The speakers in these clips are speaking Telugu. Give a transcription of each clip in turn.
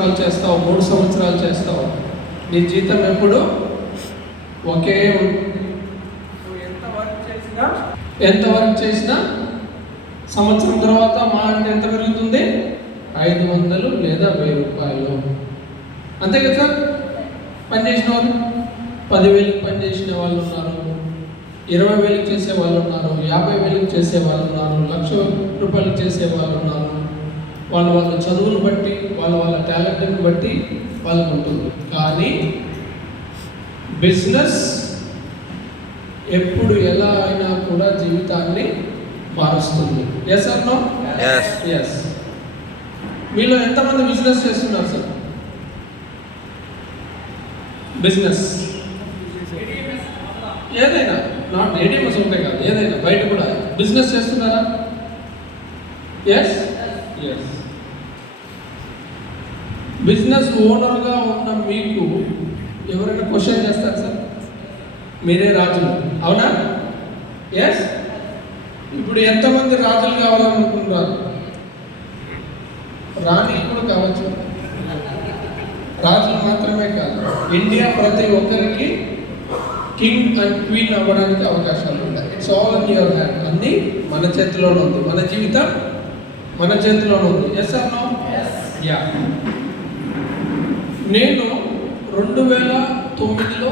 సంవత్సరాలు చేస్తావు, 3 సంవత్సరాలు చేస్తావు, నీ జీతం ఎప్పుడు ఒకే ఉంటుంది. నువ్వు ఎంత వర్క్ చేసినా సంవత్సరం తర్వాత మా అంటే ఎంత పెరుగుతుంది? 500 లేదా 1000 రూపాయలు. అంతే కదా సార్? పని చేసిన వాళ్ళు 10,000 పని చేసిన వాళ్ళు ఉన్నారు, 20,000 చేసే వాళ్ళు ఉన్నారు, 50,000 చేసే వాళ్ళు ఉన్నారు, 1,00,000 రూపాయలు చేసే వాళ్ళు ఉన్నారు. వాళ్ళ చదువును బట్టి, వాళ్ళ టాలెంట్ని బట్టి వాళ్ళకు ఉంటుంది. కానీ బిజినెస్ ఎప్పుడు ఎలా అయినా కూడా జీవితాన్ని మారుస్తుంది. Yes or no? ఎస్. మీలో ఎంతమంది బిజినెస్ చేస్తున్నారు సార్? బిజినెస్ ఏదైనా, నాట్ ఏడిఎంఎస్ ఉంటాయి కాదు, ఏదైనా బయట కూడా బిజినెస్ చేస్తున్నారా? ఎస్. ఎస్. బిజినెస్ ఓనర్గా ఉన్న మీకు ఎవరైనా క్వశ్చన్ చేస్తారు సార్? మీరే రాజులు, అవునా? ఎస్. ఇప్పుడు ఎంతమంది రాజులు కావాలనుకుంటున్నారు? రాణి కూడా కావచ్చు, రాజులు మాత్రమే కాదు. ఇండియా ప్రతి ఒక్కరికి కింగ్ అండ్ క్వీన్ అవ్వడానికి అవకాశాలు ఉంటాయి. It's all in your hand. అన్నీ మన చేతిలోనే ఉంది, మన జీవితం మన చేతిలోనే ఉంది. Yes or no? యా. నేను 2009లో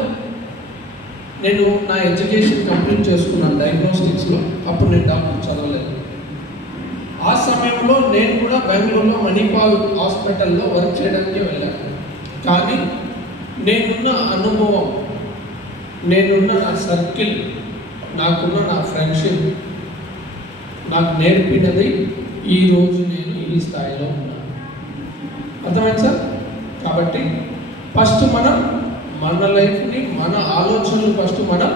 నేను నా ఎడ్యుకేషన్ కంప్లీట్ చేసుకున్నాను డయాగ్నోస్టిక్స్లో. అప్పుడు నేను డాక్టర్ చదవలేదు. ఆ సమయంలో నేను కూడా బెంగళూరులో మణిపాల్ హాస్పిటల్లో వర్క్ చేయడానికి వెళ్ళాను. కానీ నేనున్న అనుభవం, నేనున్న నా సర్కిల్, నాకున్న నా ఫ్రెండ్షిప్ నాకు నేర్పినది ఈరోజు నేను ఈ స్థాయిలో ఉన్నాను. అర్థమైంది సార్? కాబట్టి ఫస్ట్ మనం మన లైఫ్ని, మన ఆలోచనలు ఫస్ట్ మనం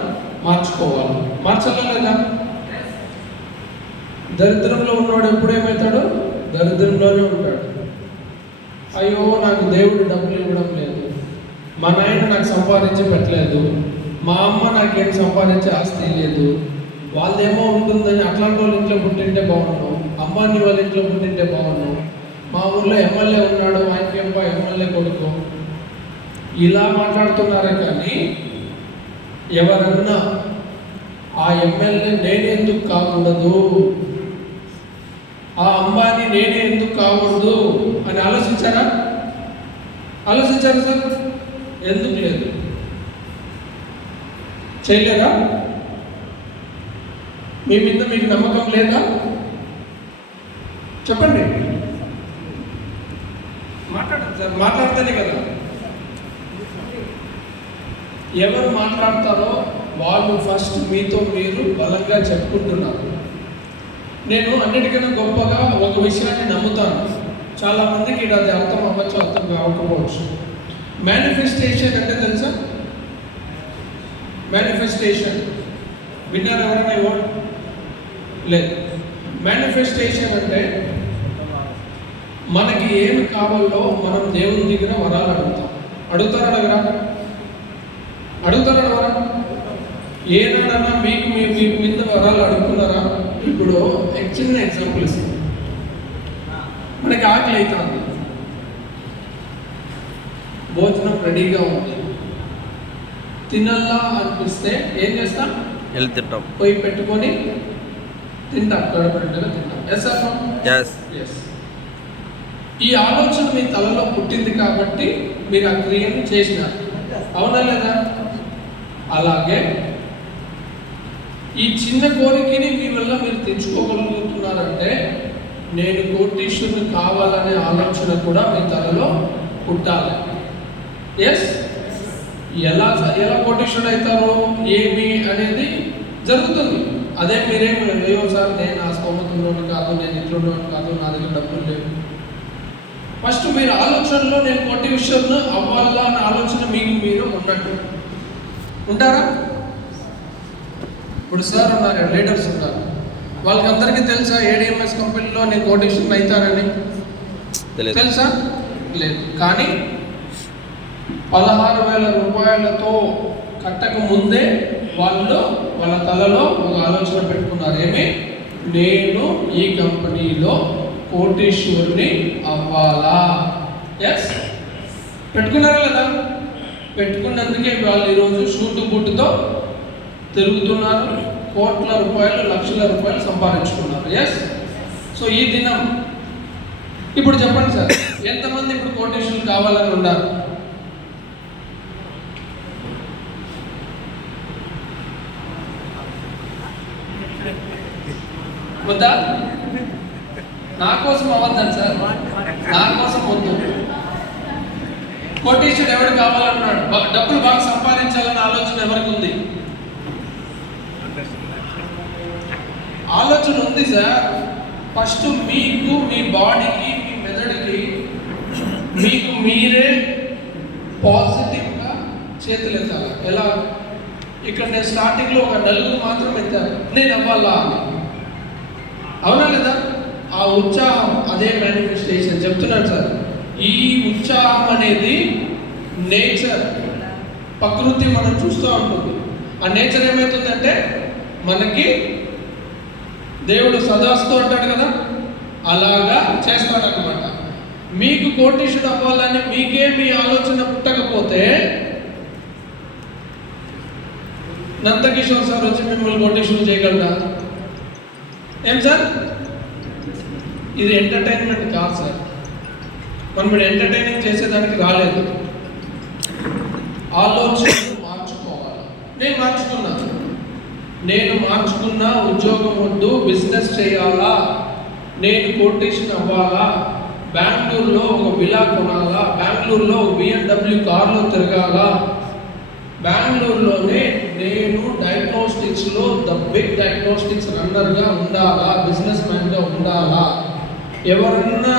మార్చుకోవాలి. మార్చాలా లేదా? దరిద్రంలో ఉన్నవాడు ఎప్పుడు ఏమవుతాడో దరిద్రంలోనే ఉంటాడు. అయ్యో నాకు దేవుడు డబ్బులు ఇవ్వడం లేదు, మా నాయన నాకు సంపాదించి పెట్టలేదు, మా అమ్మ నాకేం సంపాదించి ఆస్తి లేదు, వాళ్ళేమో ఉంటుందని అట్లాంటి వాళ్ళ ఇంట్లో పుట్టింటే బాగున్నాను, అమ్మాని వాళ్ళ ఇంట్లో పుట్టింటే బాగున్నాను, మా ఊళ్ళో ఎమ్మెల్యే ఉన్నాడు, ఆయనకి ఎమ్మెల్యే కొడుకు, ఇలా మాట్లాడుతున్నారే. కానీ ఎవరన్నా ఆ ఎమ్మెల్యే నేనే ఎందుకు కాకూడదు, ఆ అంబానీ నేనే ఎందుకు కాకూడదు అని ఆలోచించారా? ఆలోచించారా సార్? ఎందుకు లేదు? చేయలేదా? మీ మీద మీకు నమ్మకం లేదా? చెప్పండి, మాట్లాడండి సార్. మాట్లాడితేనే కదా. ఎవరు మాట్లాడతారో వాళ్ళు ఫస్ట్ మీతో మీరు బలంగా చెప్పుకుంటున్నారు. నేను అన్నిటికన్నా గొప్పగా ఒక విషయాన్ని నమ్ముతాను. చాలామందికి అది అర్థం అవ్వచ్చు, అర్థం కాకపోవచ్చు. మేనిఫెస్టేషన్ అంటే తెలుసా? మేనిఫెస్టేషన్ విన్నారు ఎవరైనా? ఇవ్వండి. లేదు. మేనిఫెస్టేషన్ అంటే మనకి ఏమి కావాలో మనం దేవుని దగ్గర వరాలు అడుగుతాం. అడుగుతారా? అడగరా? అడుగుతారా? అడగరా? ఏనాడన్నా మీకు మీద వరాలు అడుగుతున్నారా? ఇప్పుడు చిన్న ఎగ్జాంపుల్ ఇస్తాం. మనకి ఆకలి అవుతుంది, భోజనం రెడీగా ఉంది, తినల్లా అనిపిస్తే ఏం చేస్తాం? తింటాం, పోయి పెట్టుకొని తింటాం, కడుపుగా తింటాం. Yes or no? Yes. Yes. ఈ ఆలోచన మీ తలలో పుట్టింది కాబట్టి మీరు ఆ క్రియను చేసినారు, అవునా లేదా? అలాగే ఈ చిన్న కోరికని మీ వల్ల మీరు తెచ్చుకోగలుగుతున్నారంటే నేను కోటీశ్వరుని కావాలనే ఆలోచన కూడా మీ తలలో పుట్టాలి. ఎస్. ఎలా కోటీశ్వరుడు అవుతారో ఏమి అనేది జరుగుతుంది. అదే మీరేం లేవో సార్, నేను ఆ స్తోమతంలోని కాదు, నేను ఇంట్లోని కాదు, నా దగ్గర డబ్బులు లేవు. ఫస్ట్ మీరు ఆలోచనలో నేను కోటీశ్వరుని అవ్వాలా అనే ఆలోచన మీకు మీరు ఉన్నట్టు ఉంటారా? ఇప్పుడు సార్ ఉన్నారు, లీడర్స్ ఉన్నారు, వాళ్ళకందరికీ తెలుసా ఏడిఎంఎస్ కంపెనీలో నేను కోటేషన్ అవుతానని? తెలుసా? లేదు. కానీ 16,000 రూపాయలతో కట్టక ముందే వాళ్ళ తలలో ఒక ఆలోచన పెట్టుకున్నారు. ఏమి? నేను ఈ కంపెనీలో కోటీశ్వరుని అవ్వాలా. ఎస్. పెట్టుకున్నారా లేదా? పెట్టుకున్నందుకే వాళ్ళు ఈరోజు షూటు బుట్టుతో తిరుగుతున్నారు, కోట్ల రూపాయలు, లక్షల రూపాయలు సంపాదించుకున్నారు. ఎస్. సో ఈ దినం ఇప్పుడు చెప్పండి సార్, ఎంతమంది ఇప్పుడు కోటేషన్లు కావాలని ఉన్నారు? వద్దా? నా కోసం అవ్వద్దండి సార్, నా కోసం వద్దు. కోటేశ్వరుడు ఎవరు కావాలన్నాడు? డబ్బులు బాగా సంపాదించాలన్న ఆలోచన ఎవరికి ఉంది? ఆలోచన ఉంది సార్. ఫస్ట్ మీకు, మీ బాడీకి, మీ మెదడుకి మీకు మీరే పాజిటివ్గా చేతులు ఎత్తాలి. ఎలా? ఇక్కడ నేను స్టార్టింగ్లో ఒక నలుగురు మాత్రం ఎత్తాను, నేను అవ్వాలా అని. అవునా లేదా? ఆ ఉత్సాహం అదే మేనిఫెస్టేషన్. చెప్తున్నాను సార్, ఈ ఉత్సాహం అనేది నేచర్, ప్రకృతి మనం చూస్తూ ఉంటుంది. ఆ నేచర్ ఏమవుతుందంటే మనకి దేవుడు సదాస్తూ అంటాడు కదా, అలాగా చేస్తాడనమాట. మీకు కోటీశ్వరుడు అవ్వాలని మీకే మీ ఆలోచన పుట్టకపోతే నందకిషోర్ సార్ వచ్చి మిమ్మల్ని కోటీశ్వరుడు చేయగలరా? ఏం సార్? ఇది ఎంటర్టైన్మెంట్ కాదు సార్. మనం మీరు ఎంటర్టైనింగ్ చేసేదానికి రాలేదు. ఆలోచనలు మార్చుకోవాలి. నేను మార్చుకున్నాను. నేను మార్చుకున్న ఉద్యోగం వద్దు, బిజినెస్ చేయాలా, నేను కోటేషన్ అవ్వాలా, బెంగళూరులో ఒక విలా కొనాలా, బెంగళూరులో BMW కార్లో తిరగాల, బెంగళూరులోనే నేను డయాగ్నోస్టిక్స్లో ద బిగ్ డయాగ్నోస్టిక్స్ రన్నర్గా ఉండాలా, బిజినెస్ మ్యాన్గా ఉండాలా. ఎవరన్నా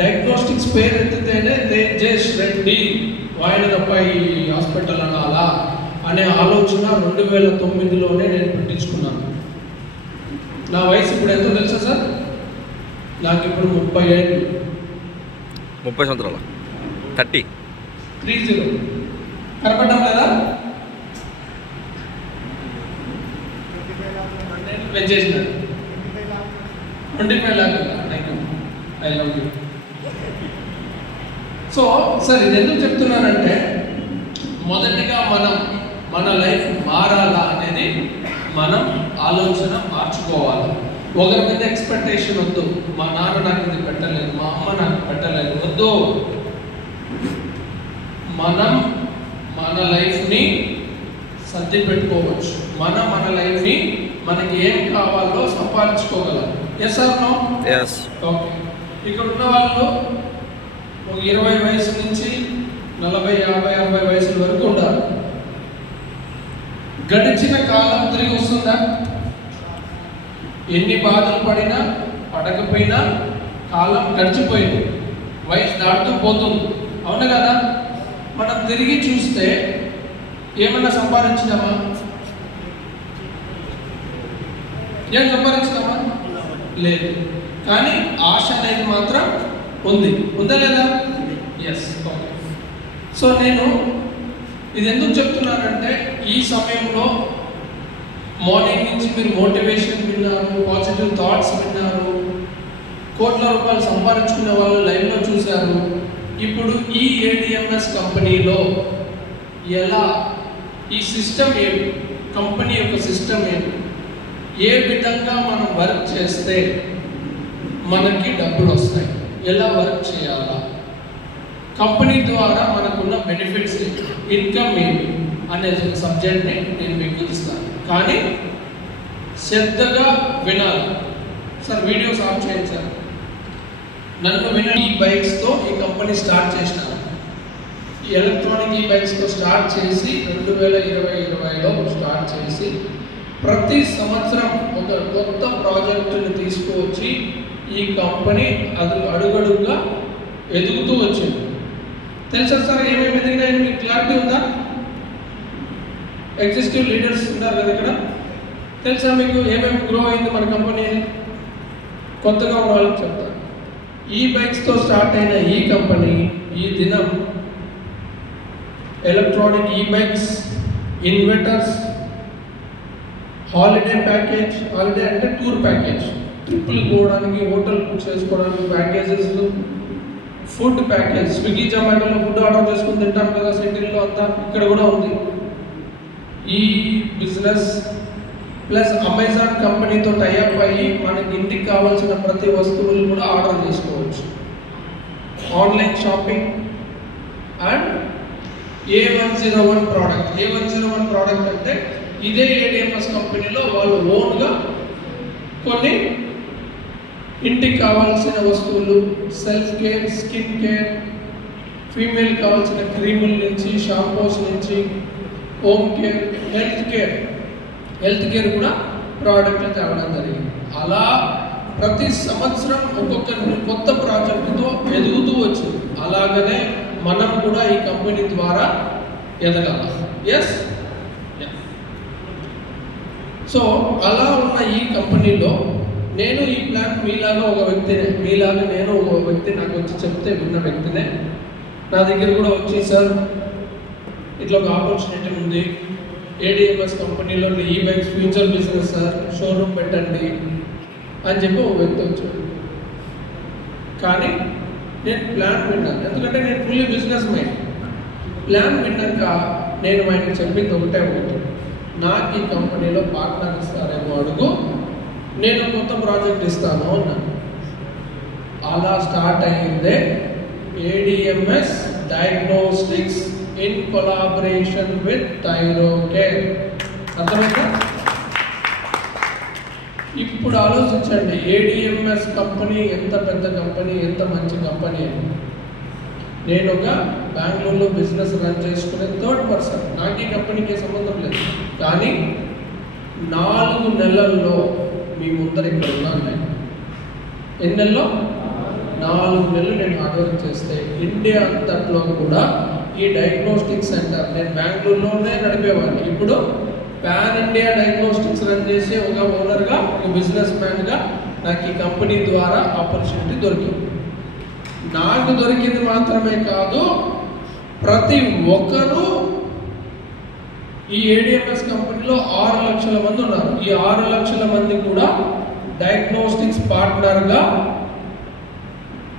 డయాగ్నోస్టిక్స్ పేరు ఎత్తితేనే తేజేష్ రెడ్డి వాయనపై హాస్పిటల్ అనాలా అనే ఆలోచన 2009లోనే నేను పెట్టించుకున్నాను. నా వయసు ఇప్పుడు ఎంతో తెలుసా సార్? నాకు ఇప్పుడు 30 ఏళ్ళు. 30 సంవత్సరాల 30 కనపడడం లేదా? పెంచేసిన 25 లాగా. Thank you, I love you. So sir, ఇది ఎందుకు చెప్తున్నానంటే, మొదటిగా మన లైఫ్ మారాలా అనేది మనం ఆలోచన మార్చుకోవాలి. ఒకరి మీద ఎక్స్పెక్టేషన్ వద్దు. మా నాన్న నాకు ఇది పెట్టలేదు, మా అమ్మ నాకు పెట్టలేదు, వద్దు. మనం మన లైఫ్ని సర్ది పెట్టుకోవచ్చు. మన లైఫ్ని మనకి ఏం కావాలో సంపాదించుకోగలం. Yes or no? Yes. Okay. ఇక్కడ ఉన్న వాళ్ళు ఒక 20 వయసు నుంచి 40, 50, 60 వయసుల వరకు ఉండాలి. గడిచిన కాలం తిరిగి వస్తుందా? ఎన్ని బాధలు పడినా పడకపోయినా కాలం గడిచిపోయింది, వయసు దాటుతూ పోతుంది. అవును కదా? మనం తిరిగి చూస్తే ఏమన్నా సంపాదించినామా? ఏం సంపాదించినామా? లేదు. కానీ ఆశ అనేది మాత్రం ఉంది. ఉందా లేదా? ఎస్. ఓకే. సో నేను ఇది ఎందుకు చెప్తున్నానంటే, ఈ సమయంలో మార్నింగ్ నుంచి మీరు మోటివేషన్ విన్నారు, పాజిటివ్ థాట్స్ విన్నారు, కోట్ల రూపాయలు సంపాదించుకునే వాళ్ళు లైవ్లో చూశారు. ఇప్పుడు ఈ ADMS కంపెనీలో ఎలా ఈ సిస్టమ్ ఏమి, కంపెనీ యొక్క సిస్టమ్ ఏమి, ఏ విధంగా మనం వర్క్ చేస్తే మనకి డబ్బులు వస్తాయి, ఎలా వర్క్ చేయాలా, కంపెనీ ద్వారా మనకున్న బెనిఫిట్స్, ఇన్కమ్ ఏమి అనే సబ్జెక్ట్ని నేను మీకు ఇస్తాను. కానీ శ్రద్ధగా వినాలి. సార్ వీడియోస్ ఆఫ్ చేయండి సార్. నన్ను వినండి. ఈ బైక్స్తో ఈ కంపెనీ స్టార్ట్ చేసినాను. ఈ ఎలక్ట్రానిక్ ఈ బైక్స్తో స్టార్ట్ చేసి 2020-21లో స్టార్ట్ చేసి ప్రతి సంవత్సరం ఒక కొత్త ప్రాజెక్టుని తీసుకువచ్చి ఈ కంపెనీ అడుగడుగుగా ఎదుగుతూ వచ్చింది. తెలుసా సార్ ఏమేమి ఎదిగినాయని మీకు క్లారిటీ ఉందా? ఎగ్జిస్టివ్ లీడర్స్ ఉన్నారు కదా ఇక్కడ, తెలుసా మీకు ఏమేమి గ్రో అయింది మన కంపెనీ? కొత్తగా ఉన్న వాళ్ళకి చెప్తాను. ఈ బైక్స్తో స్టార్ట్ అయిన ఈ కంపెనీ ఈ దినం electronic e bikes, inverters, holiday package, holiday అంటే టూర్ ప్యాకేజ్, ట్రిప్పులు పోవడానికి, హోటల్ బుక్ చేసుకోవడానికి ప్యాకేజెస్, ఫుడ్ ప్యాకేజ్, స్విగ్గీ జొమాటోలో ఫుడ్ ఆర్డర్ చేసుకుని తింటాం కదా సెంటిల్లో అంతా, ఇక్కడ కూడా ఉంది. ఈ బిజినెస్ ప్లస్ అమెజాన్ కంపెనీతో టైఅప్ అయ్యి మనకి ఇంటికి కావాల్సిన ప్రతి వస్తువులు కూడా ఆర్డర్ చేసుకోవచ్చు. Online shopping and A101 product. A101 product అంటే ఇదే ADMS కంపెనీలో వాళ్ళు ఓన్గా కొన్ని ఇంటికి కావాల్సిన వస్తువులు, self care, skin care, female కావాల్సిన క్రీముల నుంచి, షాంపూస్ నుంచి, హోమ్ కేర్, హెల్త్ కేర్ కూడా ప్రోడక్ట్లు తేవడం జరిగింది. అలా ప్రతి సంవత్సరం ఒక్కొక్క కొత్త ప్రాజెక్టుతో ఎదుగుతూ వచ్చింది. అలాగనే మనం కూడా ఈ కంపెనీ ద్వారా ఎదగాలి. ఎస్. సో అలా ఉన్న ఈ కంపెనీలో నేను ఈ ప్లాన్ మీలాగా ఒక వ్యక్తినే, మీలాగా నేను ఒక వ్యక్తి నాకు వచ్చి చెప్తే విన్న వ్యక్తినే నా దగ్గర కూడా వచ్చి, సార్ ఇట్లా ఒక ఆపర్చునిటీ ఉంది, ADMS కంపెనీలో ఈ bikes future business sir, showroom పెట్టండి అని చెప్పి ఒక వ్యక్తి వచ్చాడు. కానీ నేను ప్లాన్ విన్నాను, ఎందుకంటే నేను ఫుల్లీ బిజినెస్ మైండ్. ప్లాన్ విన్నాక నేను ఆయనకి చెప్పింది ఒకటే, నాకు ఈ కంపెనీలో పార్ట్నర్ ఇస్తారేమో అడుగు, నేను కొత్త ప్రాజెక్ట్ ఇస్తాను అన్నాను. అలా స్టార్ట్ అయ్యిందే ADMS diagnostics in collaboration with Thyrocare. అర్థమైందా? ఇప్పుడు ఆలోచించండి, ADMS కంపెనీ ఎంత పెద్ద కంపెనీ, ఎంత మంచి కంపెనీ అని. నేను ఒక బెంగళూరులో బిజినెస్ రన్ చేసుకునే థర్డ్ పర్సన్, నాకు ఈ కంపెనీకి సంబంధం లేదు. కానీ 4 నెలల్లో మీ ముందర ఇక్కడ ఉన్నాను నేను. ఎన్ని నెలల్లో? 4 నెలలు నేను హార్డ్ వర్క్ చేస్తే ఇండియా అంతట్లో కూడా ఈ డయాగ్నోస్టిక్ సెంటర్, నేను బెంగళూరులోనే నడిపేవాడిని, ఇప్పుడు పాన్ ఇండియా డయాగ్నోస్టిక్స్ రన్ చేసే ఒక ఓనర్గా, ఒక బిజినెస్ మ్యాన్గా నాకు ఈ కంపెనీ ద్వారా ఆపర్చునిటీ దొరికింది. నాకు దొరికింది మాత్రమే కాదు, ప్రతి ఒక్కరూ ఈ ADMS కంపెనీలో 6 లక్షల మంది ఉన్నారు. ఈ 6 లక్షల మంది కూడా డయాగ్నోస్టిక్స్ పార్ట్నర్గా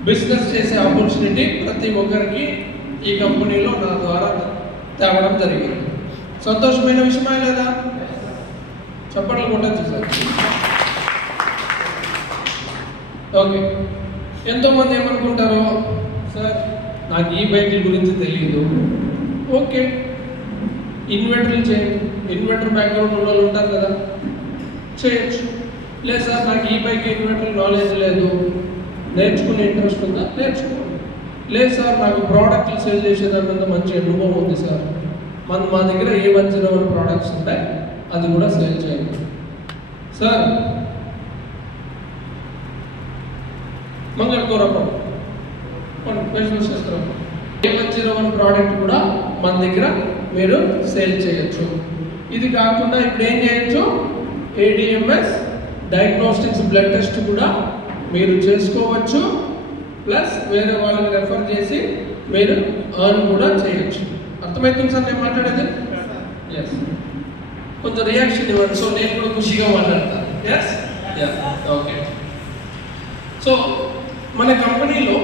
బిజినెస్ చేసే ఆపర్చునిటీ ప్రతి ఒక్కరికి ఈ కంపెనీలో నా ద్వారా తేవడం జరిగింది. సంతోషమైన విషయమే లేదా? చప్పట్లు కొట్టచ్చు సార్. ఓకే. ఎంతోమంది ఏమనుకుంటారు, సార్ నాకు ఈ బైక్ గురించి తెలియదు. ఓకే, ఇన్వర్టర్లు చేయండి. ఇన్వర్టర్ బ్యాక్గ్రౌండ్ ఉన్న వాళ్ళు ఉంటారు కదా, చేయొచ్చు. లేదు సార్ నాకు ఈ బైక్ ఇన్వర్టర్ నాలెడ్జ్ లేదు, నేర్చుకునే ఇంట్రెస్ట్ ఉందా, నేర్చుకోండి. లేదు సార్ నాకు ప్రోడక్ట్లు సేల్ చేసేదానికంత మంచి అనుభవం ఉంది సార్, మా దగ్గర A101 ప్రోడక్ట్స్ ఉంటాయి, అది కూడా సేల్ చేయండి. సార్ మంగళకూరప్ప బిజినెస్ చేస్తారు, A101 ప్రోడక్ట్ కూడా మన దగ్గర మీరు సేల్ చేయొచ్చు. ఇది కాకుండా ఇప్పుడు ఏం చేయొచ్చు, ADMS డయాగ్నోస్టిక్స్ బ్లడ్ టెస్ట్ కూడా మీరు చేసుకోవచ్చు, ప్లస్ వేరే వాళ్ళని రెఫర్ చేసి మీరు ఎర్న్ కూడా చేయొచ్చు. అర్థమవుతుంది సార్ నేను మాట్లాడేది? ఎస్. కొంచెం రియాక్షన్ ఇవ్వండి, సో నేను కూడా ఖుషిగా మాట్లాడతాను. ఎస్. ఓకే. సో మన కంపెనీలో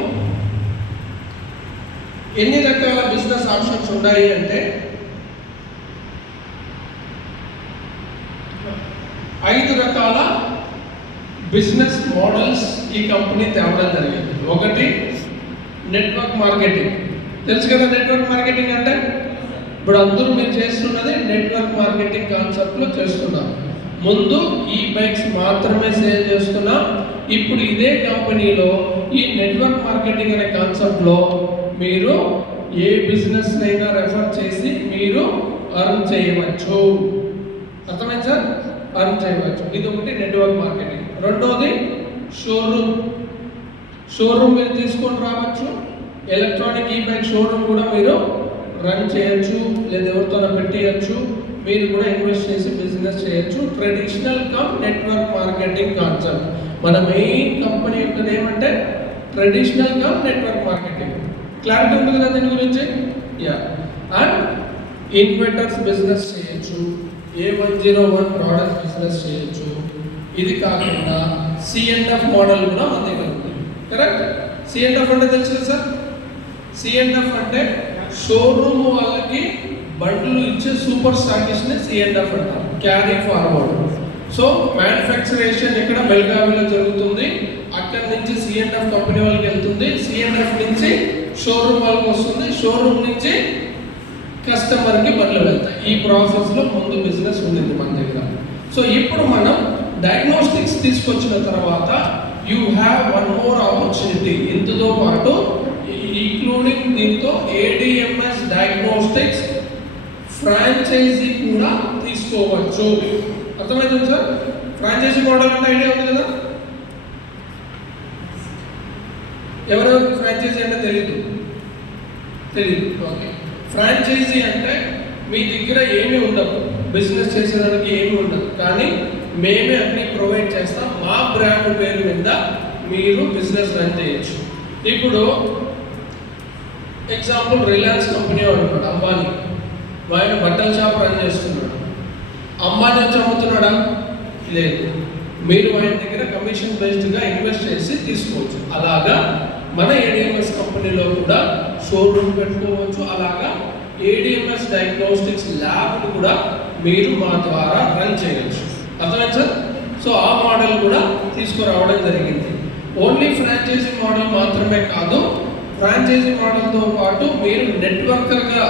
ఎన్ని రకాల బిజినెస్ ఆప్షన్స్ ఉన్నాయి అంటే 5 రకాల బిజినెస్ మోడల్స్ ఈ కంపెనీ తేవడం జరిగింది. ఒకటి నెట్వర్క్ మార్కెటింగ్. తెలుసు కదా నెట్వర్క్ మార్కెటింగ్ అంటే? ఇప్పుడు అందరూ మీరు చేస్తున్నది నెట్వర్క్ మార్కెటింగ్ కాన్సెప్ట్లో చేస్తున్నారు. ముందు ఈ బైక్స్ మాత్రమే సేల్ చేస్తున్నాం. ఇప్పుడు ఇదే కంపెనీలో ఈ నెట్వర్క్ మార్కెటింగ్ అనే కాన్సెప్ట్లో మీరు ఏ బిజినెస్ అయినా రెఫర్ చేసి మీరు అర్న్ చేయవచ్చు. అర్థమైంది సార్? అర్న్ చేయవచ్చు. ఇది ఒకటి నెట్వర్క్ మార్కెటింగ్. రెండోది షోరూమ్ మీరు తీసుకొని రావచ్చు. ఎలక్ట్రానిక్ ఈ బైక్ షోరూమ్ కూడా మీరు రన్ చేయొచ్చు, లేదా ఎవరితో పెట్టేయచ్చు. మీరు కూడా ఇన్వెస్ట్ చేసి బిజినెస్ చేయొచ్చు. Traditional come network marketing concept. మన మెయిన్ కంపెనీ యొక్క ఏమంటే traditional come network marketing. Clarity ఉంది కదా దీని గురించి? అండ్ ఇన్వర్టర్స్ బిజినెస్ చేయొచ్చు, A101 ప్రోడక్ట్ బిజినెస్ చేయొచ్చు. ఇది కాకుండా C&F మోడల్ కూడా మన దగ్గర ఉంది. కరెక్ట్? C&F అంటే తెలుసు కదా సార్? సిఎండ్ఎఫ్ అంటే షోరూమ్ వాళ్ళకి బండ్లు ఇచ్చే సూపర్ స్టాకిస్ట్ ని సిఎండ్ఎఫ్ అంటారు, క్యారీ ఫార్వర్డ్. సో మ్యానుఫ్యాక్చరేషన్ ఇక్కడ బెల్గావిలో జరుగుతుంది, అక్కడ నుంచి సిఎండ్ఎఫ్ కంపెనీ వాళ్ళకి వెళ్తుంది, సిఎండ్ఎఫ్ నుంచి షోరూమ్ వాళ్ళకి వస్తుంది, షోరూమ్ నుంచి కస్టమర్కి బండ్లు వెళ్తాయి. ఈ ప్రాసెస్లో ముందు బిజినెస్ ఉంది మన దగ్గర. సో ఇప్పుడు మనం డయాగ్నోస్టిక్స్ తీసుకొచ్చిన తర్వాత you have one more opportunity. ఇందుతో పాటు ఇంక్లూడింగ్ దీంతో ఏడిఎంఎస్ డయాగ్నోస్టిక్స్ ఫ్రాంచైజీ కూడా తీసుకోవచ్చు. అర్థమైంది సార్? ఫ్రాంచైజీ మోడల్ అంటే ఐడియా ఉంది కదా? ఎవరెవరు ఫ్రాంచైజీ అంటే తెలీదు. ఓకే, ఫ్రాంచైజీ అంటే మీ దగ్గర ఏమీ ఉండదు, బిజినెస్ చేసేదానికి ఏమీ ఉండదు, కానీ మేమే అన్ని ప్రొవైడ్ చేస్తాం. మా బ్రాండ్ పేరు మీద మీరు బిజినెస్ రన్ చేయొచ్చు. ఇప్పుడు ఎగ్జాంపుల్ రిలయన్స్ కంపెనీ అనుకోండి, అంబానీ, ఆయన బట్టల షాప్ రన్ చేస్తున్నాడు. అంబానీ వచ్చి అమ్ముతున్నాడా? లేదు. మీరు ఆయన దగ్గర కమిషన్ బేస్డ్గా ఇన్వెస్ట్ చేసి తీసుకోవచ్చు. అలాగా మన ఏడిఎంఎస్ కంపెనీలో కూడా షోరూమ్ పెట్టుకోవచ్చు. అలాగా ఏడిఎంఎస్ డయాగ్నోస్టిక్స్ ల్యాబ్ కూడా మీరు మా ద్వారా రన్ చేయవచ్చు. అర్థమైంది సార్? సో ఆ మోడల్ కూడా తీసుకురావడం జరిగింది. ఓన్లీ ఫ్రాంచైజీ మోడల్ మాత్రమే కాదు, ఫ్రాంచైజీ మోడల్తో పాటు మీరు నెట్వర్కర్గా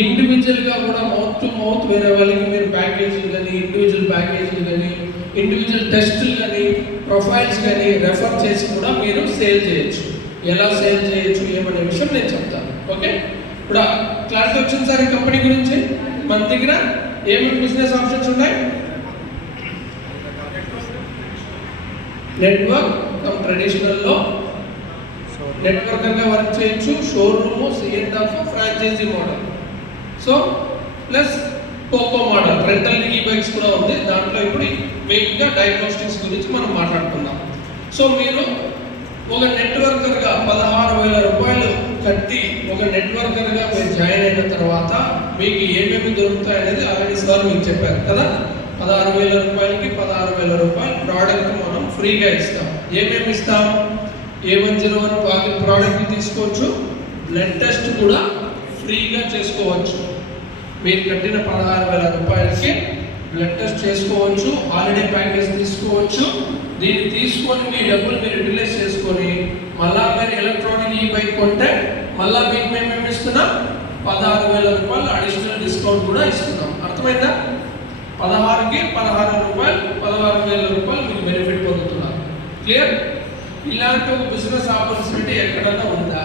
ఇండివిజువల్గా కూడా మౌత్ టు మౌత్ వేరే వాళ్ళకి మీరు ప్యాకేజీలు కానీ, ఇండివిజువల్ ప్యాకేజీలు కానీ, ఇండివిజువల్ టెస్టులు కానీ, ప్రొఫైల్స్ కానీ రెఫర్ చేసి కూడా మీరు సేల్ చేయొచ్చు. ఎలా సేల్ చేయొచ్చు ఏమనే విషయం నేను చెప్తాను. ఓకే, ఇప్పుడు క్లారిటీ వచ్చింది సార్ ఈ కంపెనీ గురించి? మన దగ్గర ఏమేమి బిజినెస్ ఆప్షన్స్ ఉన్నాయి? నెట్వర్క్ కమ్ ట్రెడిషనల్లో నెట్వర్కర్గా వర్క్ చేయొచ్చు, showroom, C and F, franchisee model. So plus COCO model, rental ఈ బైక్స్ కూడా ఉంది. దాంట్లో ఇప్పుడు మెయిన్గా డయాగ్నోస్టిక్స్ గురించి మనం మాట్లాడుకుందాం. సో మీరు ఒక నెట్వర్కర్గా 16,000 రూపాయలు కట్టి ఒక నెట్వర్కర్గా మీరు జాయిన్ అయిన తర్వాత మీకు ఏమేమి దొరుకుతాయి అనేది ఆల్రెడీ సార్ మీకు చెప్పారు కదా. 16,000 రూపాయలకి 16,000 రూపాయలు ప్రోడక్ట్ మనం ఫ్రీగా ఇస్తాం. ఏమేమి ఇస్తాం? A101 ప్రోడక్ట్ తీసుకోవచ్చు, బ్లడ్ టెస్ట్ కూడా ఫ్రీగా చేసుకోవచ్చు. మీరు కట్టిన 16,000 రూపాయలకి బ్లడ్ టెస్ట్ చేసుకోవచ్చు, హాలిడే ప్యాకేజ్ తీసుకోవచ్చు. దీన్ని తీసుకొని మీ డబ్బులు మీరు యూటిలైజ్ చేసుకొని మళ్ళా మీరు ఎలక్ట్రానిక్ ఈ బైక్ కొంటే మళ్ళీ మీకు మేము ఇస్తున్నాం 16,000 రూపాయలు అడిషనల్ డిస్కౌంట్ కూడా ఇస్తున్నాం. అర్థమైందా? 16కి 16 రూపాయలు, 16,000 రూపాయలు మీకు బెనిఫిట్ పొందుతున్నారు. క్లియర్? ఇలాంటి ఒక బిజినెస్ ఆపర్చునిటీ ఎక్కడన్నా ఉందా?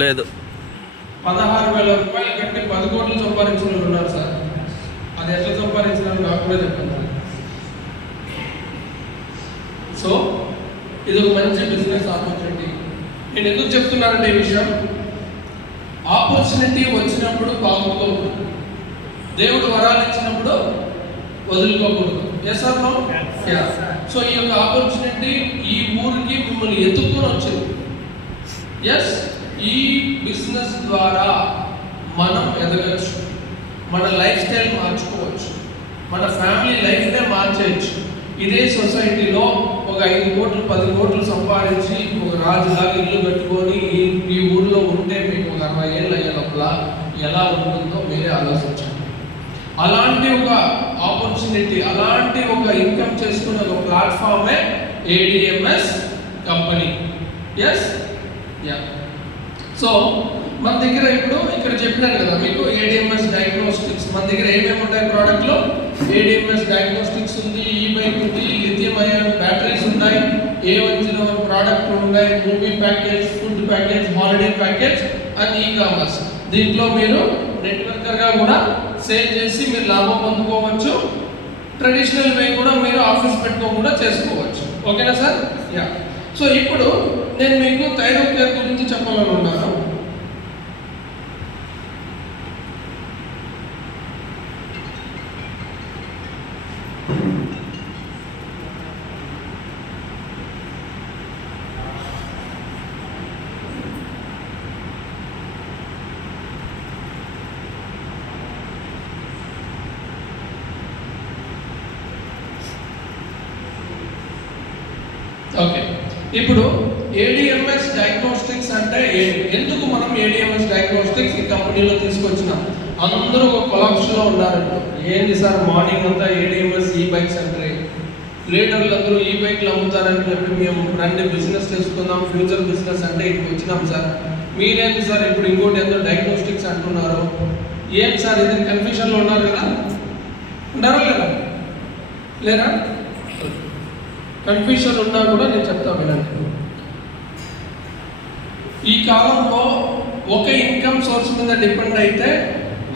లేదు. 16,000 రూపాయలు కట్టి 10 కోట్లు సంపాదించిన వాళ్ళు ఉన్నారు సార్. అది ఎట్లా సంపాదించాలని నాకు కూడా చెప్పండి. సో ఇది ఒక మంచి బిజినెస్ ఆపర్చునిటీ. నేను ఎందుకు చెప్తున్నానంటే ఈ విషయం, ఆపర్చునిటీ వచ్చినప్పుడు బాగుకోకూడదు, దేవుడు వరాలు ఇచ్చినప్పుడు వదులుకోకూడదు. Yes or no? సో ఈ యొక్క ఆపర్చునిటీ ఈ ఊరికి మిమ్మల్ని ఎత్తుకొని వచ్చింది. ఎస్, ఈ బిజినెస్ ద్వారా మనం ఎదగచ్చు, మన లైఫ్ స్టైల్ మార్చుకోవచ్చు, మన ఫ్యామిలీ లైఫ్నే మార్చేయచ్చు. ఇదే సొసైటీలో ఒక 5 కోట్లు 10 కోట్లు సంపాదించి ఒక రాజులాగా ఇల్లు కట్టుకొని ఈ ఊరిలో ఉంటే మీకు ఒక 60 ఏళ్ళు అయ్యే లోపల ఎలా ఉంటుందో మీరే ఆలోచించండి. అలాంటి ఒక ఆపర్చునిటీ, అలాంటి ఒక ఇన్కమ్ చేసుకునే ఒక ప్లాట్ఫామే ADMS company. Yes, yeah. So మన దగ్గర ఇప్పుడు ఇక్కడ చెప్పినాను కదా మీకు ఏడిఎంఎస్ డయాగ్నోస్టిక్స్. మన దగ్గర ఏమేమి ఉంటాయి ప్రోడక్ట్లో? ఏడిఎంఎస్ డయాగ్నోస్టిక్స్ ఉంది, ఈ బైక్ ఉంది, లిథియం అయాన్ బ్యాటరీస్ ఉన్నాయి, A101 ప్రోడక్ట్ ఉన్నాయి, movie package, food package, holiday package and e commerce. దీంట్లో మీరు నెట్వర్కర్గా కూడా సేల్ చేసి మీరు లాభం పొందుకోవచ్చు. ట్రెడిషనల్ వే కూడా మీరు ఆఫీస్ పెట్టుకోకుండా చేసుకోవచ్చు. ఓకేనా సార్? యా. సో ఇప్పుడు నేను మీకు థైరోకేర్ గురించి చెప్పాలనుకున్నాను. ఓకే, ఇప్పుడు ఏడిఎంఎస్ డయాగ్నోస్టిక్స్ అంటే ఎందుకు మనం ఏడిఎంఎస్ డయాగ్నోస్టిక్స్ ఈ కంపెనీలో తీసుకొచ్చినాం? అందరూ ఒక కొలాప్స్లో ఉన్నారంట. ఏంది సార్ మార్నింగ్ అంతా ఏడిఎంఎస్ ఈ బైక్స్ అంటే లీడర్లు అందరూ ఈ బైక్లు అమ్ముతారని చెప్పి మేము రండి బిజినెస్ చేసుకుందాం, ఫ్యూచర్ బిజినెస్ అంటే ఇక్కడికి వచ్చినాం సార్. మీరేంటి సార్ ఇప్పుడు ఇంకోటి ఏదో డయాగ్నోస్టిక్స్ అంటున్నారు? ఏం సార్ ఇది కన్ఫ్యూషన్లో ఉన్నారు కదా? ఉన్నారా లేదా? లేరా? కన్ఫ్యూషన్ ఉన్నా కూడా నేను చెప్తాను వినండి. ఈ కాలంలో ఒక ఇన్కమ్ సోర్స్ మీద డిపెండ్ అయితే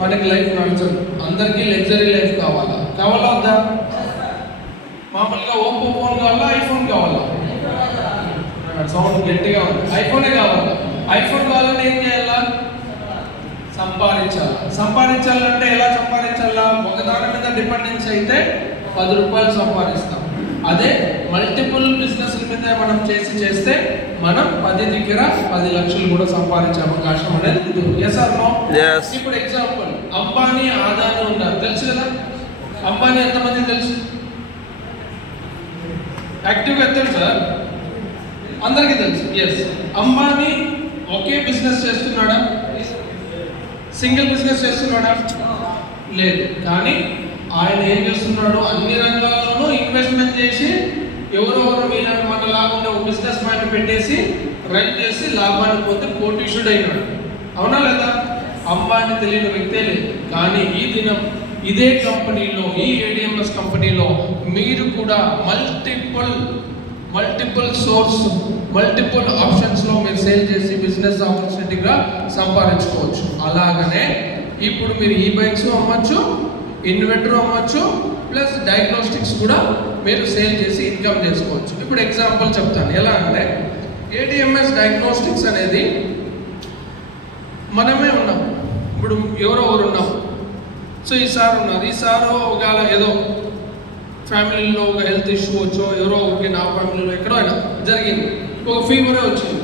మనకి లైఫ్ నడుచదు. అందరికీ లగ్జరీ లైఫ్ కావాలా వద్దా? మామూలుగా ఓపో ఫోన్ కావాలా, ఐఫోన్ కావాలా? సౌండ్ గట్టిగా ఉంది. ఐఫోనే కావాలా? ఐఫోన్ కావాలంటే ఏం చేయాలా? సంపాదించాలంటే ఎలా సంపాదించాలా? ఒకదాని మీద డిపెండెన్స్ అయితే 10 రూపాయలు సంపాదిస్తాం. అదే మల్టిపుల్ బిజినెస్ మీద మనం చేస్తే మనం 10 దగ్గర 10 లక్షలు కూడా సంపాదించే అవకాశం అనేది ఉంటుంది. Yes or no? ఇప్పుడు ఎగ్జాంపుల్ అంబానీ, ఆదాని ఉన్నారు, తెలుసు కదా? అంబానీ ఎంతమంది తెలుసు? యాక్టివ్గా ఎత్తాడు సార్, అందరికీ తెలుసు. ఎస్, అంబానీ ఒకే బిజినెస్ చేస్తున్నాడా? సింగిల్ బిజినెస్ చేస్తున్నాడా? లేదు. కానీ ఆయన ఏం చేస్తున్నాడు? అన్ని రంగాల్లోనూ ఇన్వెస్ట్మెంట్ చేసి ఎవరెవరు మనలాగా ఉండే ఒక బిజినెస్ మ్యాన్ పెట్టేసి రన్ చేసి లాభాన్ని పోతే కోటీశ్వరుడు అయినాడు. అవునా లేదా? అంబానీ తెలియని వ్యక్తే లేదు. కానీ ఈ దినం ఇదే కంపెనీలో, ఈ ఏడిఎంఎస్ కంపెనీలో మీరు కూడా మల్టిపుల్ సోర్స్, మల్టిపుల్ ఆప్షన్స్లో మీరు సేల్ చేసి బిజినెస్ ఆపర్చునిటీగా సంపాదించుకోవచ్చు. అలాగనే ఇప్పుడు మీరు ఈ బైక్స్ అమ్మచ్చు, ఇన్వర్టర్ అమ్మచ్చు, ప్లస్ డయాగ్నోస్టిక్స్ కూడా మీరు సేల్ చేసి ఇన్కమ్ చేసుకోవచ్చు. ఇప్పుడు ఎగ్జాంపుల్ చెప్తాను. ఎలా అంటే ఏడిఎంఎస్ డయాగ్నోస్టిక్స్ అనేది మనమే ఉన్నాం. ఇప్పుడు ఎవరెవరు ఉన్నాం? సో ఈ సార్ ఉన్నారు. ఈ సారు ఒకవేళ ఏదో ఫ్యామిలీలో ఒక హెల్త్ ఇష్యూ వచ్చో, ఎవరో ఒకటి నా ఫ్యామిలీలో ఎక్కడో అయినా జరిగింది, ఒక ఫీవరే వచ్చింది.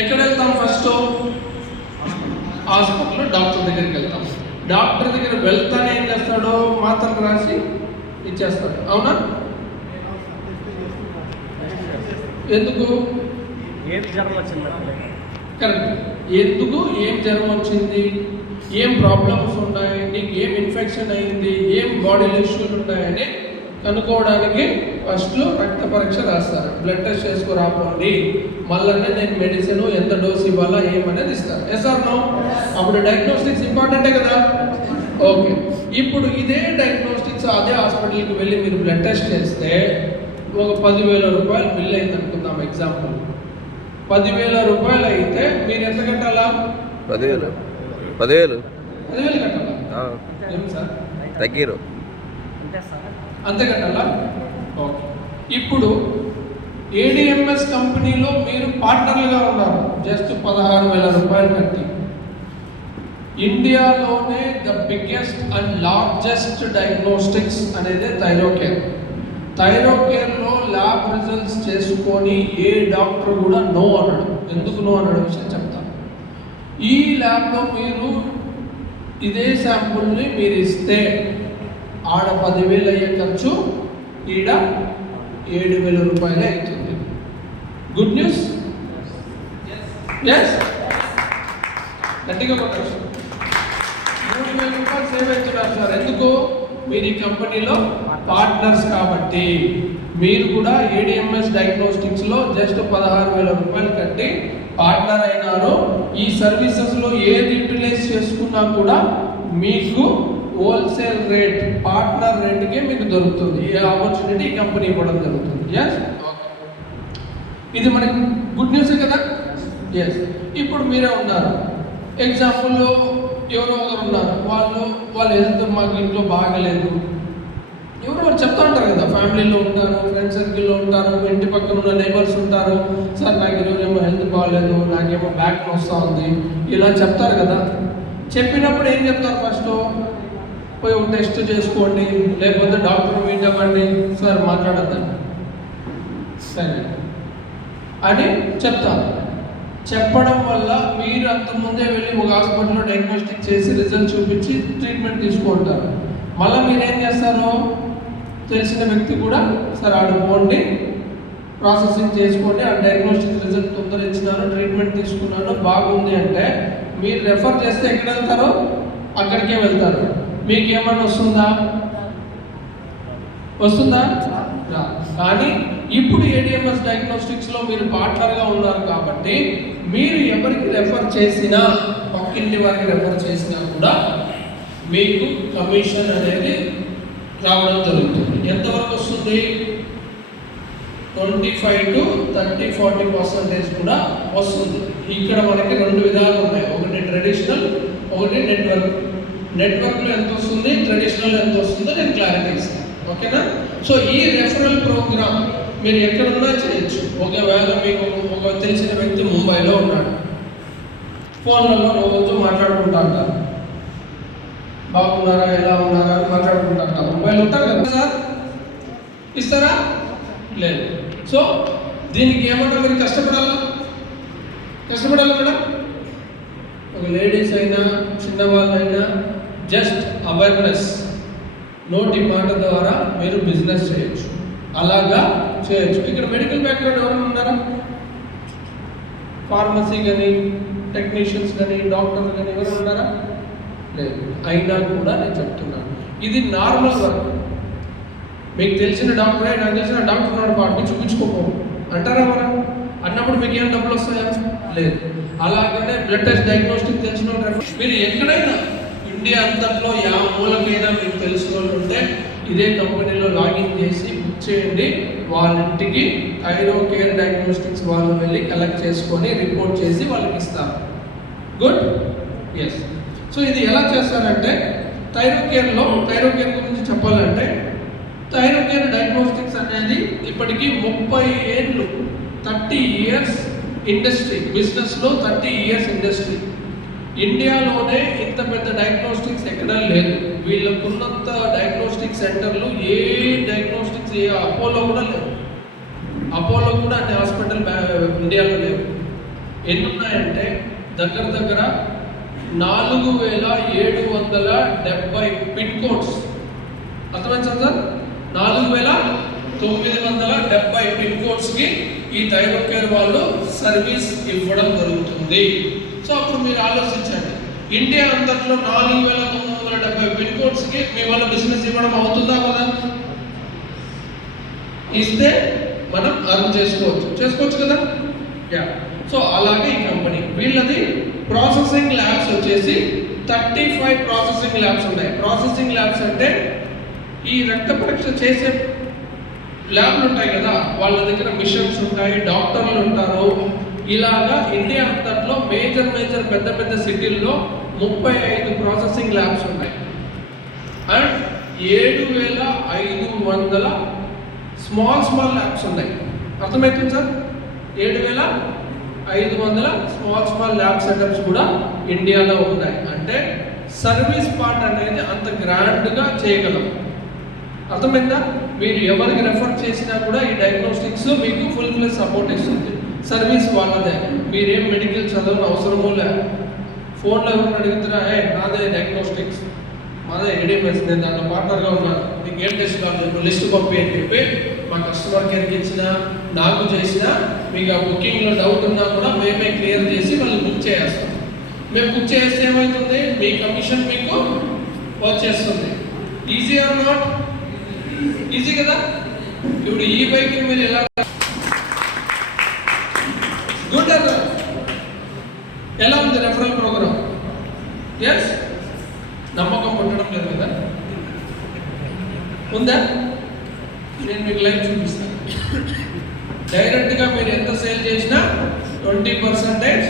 ఎక్కడ వెళ్తాం? ఫస్ట్ హాస్పిటల్లో డాక్టర్ దగ్గరికి వెళ్తాం. డాక్టర్ దగ్గర వెళ్తానే ఏం చేస్తాడో మాత్రలు రాసి ఇచ్చేస్తాడు. అవునా? ఎందుకు? కరెక్ట్. ఎందుకు? ఏం జ్వరం వచ్చింది, ఏం ప్రాబ్లమ్స్ ఉన్నాయి, నీకు ఏం ఇన్ఫెక్షన్ అయింది, ఏం బాడీలో ఇష్యూలు ఉన్నాయని కనుక్కోవడానికి ఫస్ట్లో రక్త పరీక్ష రాస్తారు. బ్లడ్ టెస్ట్ చేసుకు రాపోండి, మళ్ళీ నేను మెడిసిన్ ఎంత డోస్ ఇవ్వాలా ఏమనేది ఇస్తారు. Yes or no? అప్పుడు డయాగ్నోస్టిక్స్ ఇంపార్టెంటే కదా? ఓకే. ఇప్పుడు ఇదే డయాగ్నోస్టిక్స్ అదే హాస్పిటల్కి వెళ్ళి మీరు బ్లడ్ టెస్ట్ చేస్తే ఒక 10,000 రూపాయలు బిల్ అయింది అనుకుందాం. ఎగ్జాంపుల్ 10,000 రూపాయలు అయితే మీరు ఎంత కట్టాలా? 10,000 కట్టాలా? ఏం సార్ తగ్గిరు అంతే కట్టాలా? ఓకే. ఇప్పుడు ఏడిఎంఎస్ కంపెనీలో మీరు పార్ట్నర్లుగా ఉన్నారు. జస్ట్ 16,000 రూపాయలు కట్టి ఇండియాలోనే the biggest and largest diagnostics అనేది థైరోకేర్. థైరోకేర్లో ల్యాబ్ రిజల్ట్స్ చేసుకొని ఏ డాక్టర్ కూడా నో అన్నాడు. ఎందుకు నో అన్నాడు విషయం చెప్తాను. ఈ ల్యాబ్లో మీరు ఇదే శాంపుల్ని మీరు ఇస్తే ఆడ 10,000 అయ్యే ఖర్చు ఈడ 7,000 రూపాయలే అవుతుంది. Good news? ఎస్, గట్టిగా కొట్టచ్చు. 3,000 రూపాయలు సేవ్ అవుతున్నారు సార్. ఎందుకు? మీరు ఈ కంపెనీలో పార్ట్నర్స్ కాబట్టి. మీరు కూడా ఏడిఎంఎస్ డయాగ్నోస్టిక్స్లో జస్ట్ 16,000 రూపాయలు కట్టి పార్ట్నర్ అయినారు. ఈ సర్వీసెస్లో ఏది యూటిలైజ్ చేసుకున్నా కూడా మీకు హోల్సేల్ రేట్, పార్ట్నర్ రేట్కే మీకు దొరుకుతుంది. ఈ ఆపర్చునిటీ ఈ కంపెనీ ఇవ్వడం జరుగుతుంది. ఎస్, ఇది మనకి గుడ్ న్యూసే కదా? ఎస్. ఇప్పుడు మీరే ఉన్నారు. ఎగ్జాంపుల్ ఎవరో ఒకరు ఉన్నారు, వాళ్ళ హెల్త్ మాకు ఇంట్లో బాగలేదు, ఎవరో చెప్తా ఉంటారు కదా, ఫ్యామిలీలో ఉంటారు, ఫ్రెండ్ సర్కిల్లో ఉంటారు, ఇంటి పక్కన ఉన్న నైబర్స్ ఉంటారు. సార్ నాకు ఈరోజు ఏమో హెల్త్ బాగాలేదు, నాకేమో బ్యాక్ వస్తూ ఉంది, ఇలా చెప్తారు కదా. చెప్పినప్పుడు ఏం చెప్తారు? ఫస్ట్ పోయి ఒక టెస్ట్ చేసుకోండి, లేకపోతే డాక్టర్ మీట్ అవ్వండి, సార్ మాట్లాడద్దండి, సరే అని చెప్తారు. చెప్పడం వల్ల మీరు అంతకుముందే వెళ్ళి ఒక హాస్పిటల్లో డయాగ్నోస్టిక్ చేసి రిజల్ట్ చూపించి ట్రీట్మెంట్ తీసుకుంటారు. మళ్ళీ మీరేం చేస్తారు? తెలిసిన వ్యక్తి కూడా సార్ ఆడుకోండి ప్రాసెసింగ్ చేసుకోండి, ఆ డయాగ్నోస్టిక్ రిజల్ట్ తొందర ఇచ్చినాను, ట్రీట్మెంట్ తీసుకున్నాను, బాగుంది అంటే మీరు రెఫర్ చేస్తే ఎక్కడ వెళ్తారో అక్కడికే వెళ్తారు. మీకు ఏమన్నా వస్తుందా? కానీ ఇప్పుడు ఏడిఎంఎస్ డయాగ్నోస్టిక్స్లో మీరు పార్ట్నర్గా ఉన్నారు కాబట్టి మీరు ఎవరికి రెఫర్ చేసినా, పక్కింటి వారికి రెఫర్ చేసినా కూడా మీకు కమిషన్ అనేది రావడం జరుగుతుంది. ఎంతవరకు వస్తుంది? 25 to 30-40% కూడా వస్తుంది. ఇక్కడ మనకి 2 విధాలు ఉన్నాయి, ఒకటి ట్రెడిషనల్, ఒకటి నెట్వర్క్. నెట్వర్క్లో ఎంత వస్తుంది, ట్రెడిషనల్ ఎంత వస్తుందో నేను క్లారిటీ ఇస్తాను. ఓకేనా? సో ఈ రెఫరల్ ప్రోగ్రామ్ మీరు ఎక్కడున్నా చేయొచ్చు. ఒకవేళ మీకు ఒక తెలిసిన వ్యక్తి ముంబైలో ఉన్నాడు, ఫోన్లలో రోజు మాట్లాడుకుంటా అంటారు, బాగున్నారా, ఎలా ఉన్నారా అని మాట్లాడుకుంటా అంటారు. ముంబైలో ఉంటారు కదా సార్, ఇస్తారా? లేదు. సో దీనికి ఏమన్నా మీరు కష్టపడాలా మేడం? ఒక లేడీస్ అయినా చిన్నవాళ్ళైనా జస్ట్ అవేర్నెస్, నోటి మాట ద్వారా మీరు బిజినెస్ చేయొచ్చు, అలాగా చేయొచ్చు. ఇక్కడ మెడికల్ బ్యాక్గ్రౌండ్ ఎవరైనా ఉన్నారా? ఫార్మసీ కానీ, టెక్నీషియన్స్ కానీ, డాక్టర్లు కానీ ఎవరైనా ఉన్నారా? లేదు. అయినా కూడా నేను చెప్తున్నాను, ఇది నార్మల్ వర్క్. మీకు తెలిసిన డాక్టరే, నాకు తెలిసిన డాక్టర్ ఉన్నాడు, పాటు చూపించుకోపో అంటారా ఎవరా? అన్నప్పుడు మీకు ఏం డబ్బులు వస్తాయా? లేదు. అలాగనే బ్లడ్ టెస్ట్ డయాగ్నోస్టిక్ తెలిసిన మీరు ఎక్కడైనా ఇండియా అంతట్లో యా మూలకైనా మీకు తెలిసిన వాళ్ళు ఉంటే ఇదే కంపెనీలో లాగిన్ చేసి బుక్ చేయండి. వాళ్ళ ఇంటికి థైరో కేర్ డయాగ్నోస్టిక్స్ వాళ్ళు వెళ్ళి కలెక్ట్ చేసుకొని రిపోర్ట్ చేసి వాళ్ళకి ఇస్తారు. గుడ్? ఎస్. సో ఇది ఎలా చేస్తారంటే థైరో కేర్ గురించి చెప్పాలంటే థైరో కేర్ డయాగ్నోస్టిక్స్ అనేది ఇప్పటికీ 30 ఏళ్ళు, 30 years ఇండస్ట్రీ, బిజినెస్లో 30 years ఇండస్ట్రీ. ఇండియాలోనే ఇంత పెద్ద డయాగ్నోస్టిక్స్ ఎక్కడా లేదు. వీళ్ళకున్నంత డయాగ్నోస్టిక్ సెంటర్లు ఏ డయాగ్నోస్టిక్స్ ఏ అపోలో కూడా లేవు. అపోలో కూడా అన్ని హాస్పిటల్ ఇండియాలో లేవు. ఎన్ని ఉన్నాయంటే దగ్గర 4770 పిన్ కోడ్స్. అర్థమైంది సార్? 4970 పిన్ కోడ్స్కి ఈ థైరో కేర్ వాళ్ళు సర్వీస్ ఇవ్వడం జరుగుతుంది. సో అప్పుడు మీరు ఆలోచించండి, ఇండియా అంతట్లో 4970 పిన్ కోడ్స్కి మీ వాళ్ళ బిజినెస్ ఇవ్వడం అవుతుందా కదా? ఇస్తే మనం అర్న్ చేసుకోవచ్చు కదా? యా. సో అలాగే ఈ కంపెనీ వీళ్ళది ప్రాసెసింగ్ ల్యాబ్స్ వచ్చేసి 35 ప్రాసెసింగ్ ల్యాబ్స్ ఉన్నాయి. ప్రాసెసింగ్ ల్యాబ్స్ అంటే ఈ రక్త పరీక్ష చేసే ల్యాబ్లు ఉంటాయి కదా, వాళ్ళ దగ్గర మిషన్స్ ఉంటాయి, డాక్టర్లు ఉంటారు. ఇలాగా ఇండియా అంతట్లో మేజర్ పెద్ద సిటీల్లో 35 ప్రాసెసింగ్ ల్యాబ్స్ ఉన్నాయి. అండ్ 7500 స్మాల్ ల్యాబ్స్ ఉన్నాయి. అర్థమవుతుంది సార్? 7500 స్మాల్ ల్యాబ్ సెటప్స్ కూడా ఇండియాలో ఉన్నాయి. అంటే సర్వీస్ పార్ట్ అనేది అంత గ్రాండ్గా చేయగలం. అర్థమైందా? మీరు ఎవరికి రెఫర్ చేసినా కూడా ఈ డయాగ్నోస్టిక్స్ మీకు ఫుల్ సపోర్ట్ ఇస్తుంది. సర్వీస్ వాళ్ళదే, మీరేం మెడికల్ చదవని అవసరమూ లేదు. ఫోన్లో ఎవరిని అడుగుతున్నా, నాదే డయాగ్నోస్టిక్స్, మాదే ఏడిఎంఎస్, నేను దాంట్లో పార్ట్నర్గా ఉన్నాను, మీకు ఏం టెస్ట్ కావాలి లిస్ట్ పంపి అని చెప్పి మా కస్టమర్ కేర్కి ఇచ్చినా, నాకు చేసినా, మీకు ఆ బుకింగ్లో డౌట్ ఉన్నా కూడా మేమే క్లియర్ చేసి వాళ్ళు బుక్ చేస్తాం. మేము బుక్ చేస్తే ఏమవుతుంది, మీ కమిషన్ మీకు వచ్చేస్తుంది. Easy are not? ఈజీ కదా? ఇప్పుడు ఈ బైక్ మీరు ఎలా గుడ్ అన్న ఎలా ఉంది రెఫరల్ ప్రోగ్రామ్? ఎస్, నమ్మకం పుట్టడం లేదు కదా? ఉందా? నేను మీకు లైవ్ చూపిస్తాను. డైరెక్ట్గా మీరు ఎంత సేల్ చేసినా 20%,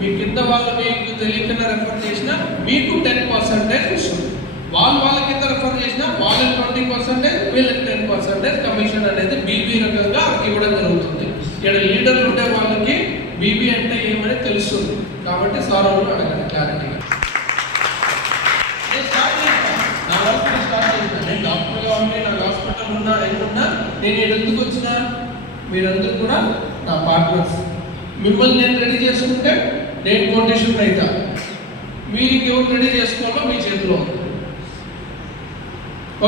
మీ కింద వాళ్ళు మీకు తెలియకుండా రెఫర్ చేసినా మీకు 10% వస్తుంది. వాళ్ళ కింద రెఫర్ చేసినా వాళ్ళకి 20%, వీళ్ళకి 10% కమిషన్ అనేది బీబీ రకంగా ఇవ్వడం జరుగుతుంది. ఇక్కడ లీడర్లు ఉండే వాళ్ళకి బీబీ అంటే ఏమని తెలుస్తుంది కాబట్టి సార్ వాళ్ళు అడగండి క్లారిటీగా. నేను స్టార్ట్ చేసిన నేను డాక్టర్గా ఉండి నా హాస్పిటల్ ఉన్నా ఎన్నున్నా నేను ఎందుకు వచ్చినా మీరందరూ కూడా నా పార్ట్నర్స్. మిమ్మల్ని నేను రెడీ చేసుకుంటే నేను కొటేషన్ అవుతా, మీరు ఇంకెవరు రెడీ చేసుకోవాలో మీ చేతిలో ఉంది.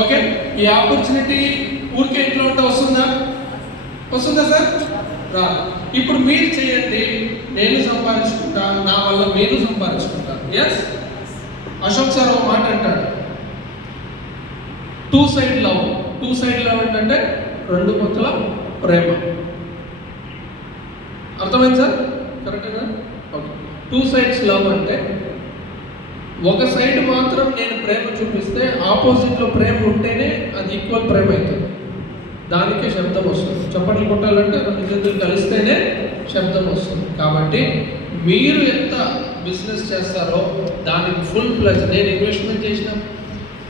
ఓకే, ఈ ఆపర్చునిటీ ఊరికే ఇంట్లో ఉంటే వస్తుందా? వస్తుందా సార్? రా. ఇప్పుడు మీరు చేయండి, నేను సంపాదించుకుంటా, నా వల్ల మీరు సంపాదించుకుంటారు. ఎస్, అశోక్ సార్ ఒక మాట అంటాడు, two side love. Two side love ఏంటంటే రెండు పక్కల ప్రేమ. అర్థమైంది సార్? కరెక్టేనా? ఓకే. టూ సైడ్స్ లవ్ అంటే ఒక సైడ్ మాత్రం నేను ప్రేమ చూపిస్తే ఆపోజిట్లో ప్రేమ ఉంటేనే అది ఈక్వల్ ప్రేమ అవుతుంది. దానికే శబ్దం వస్తుంది. చప్పట్లు కొట్టాలంటే రెండు చేతులు కలిస్తేనే శబ్దం వస్తుంది. కాబట్టి మీరు ఎంత బిజినెస్ చేస్తారో దానికి ఫుల్ ప్లస్. నేను ఇన్వెస్ట్మెంట్ చేసినాం,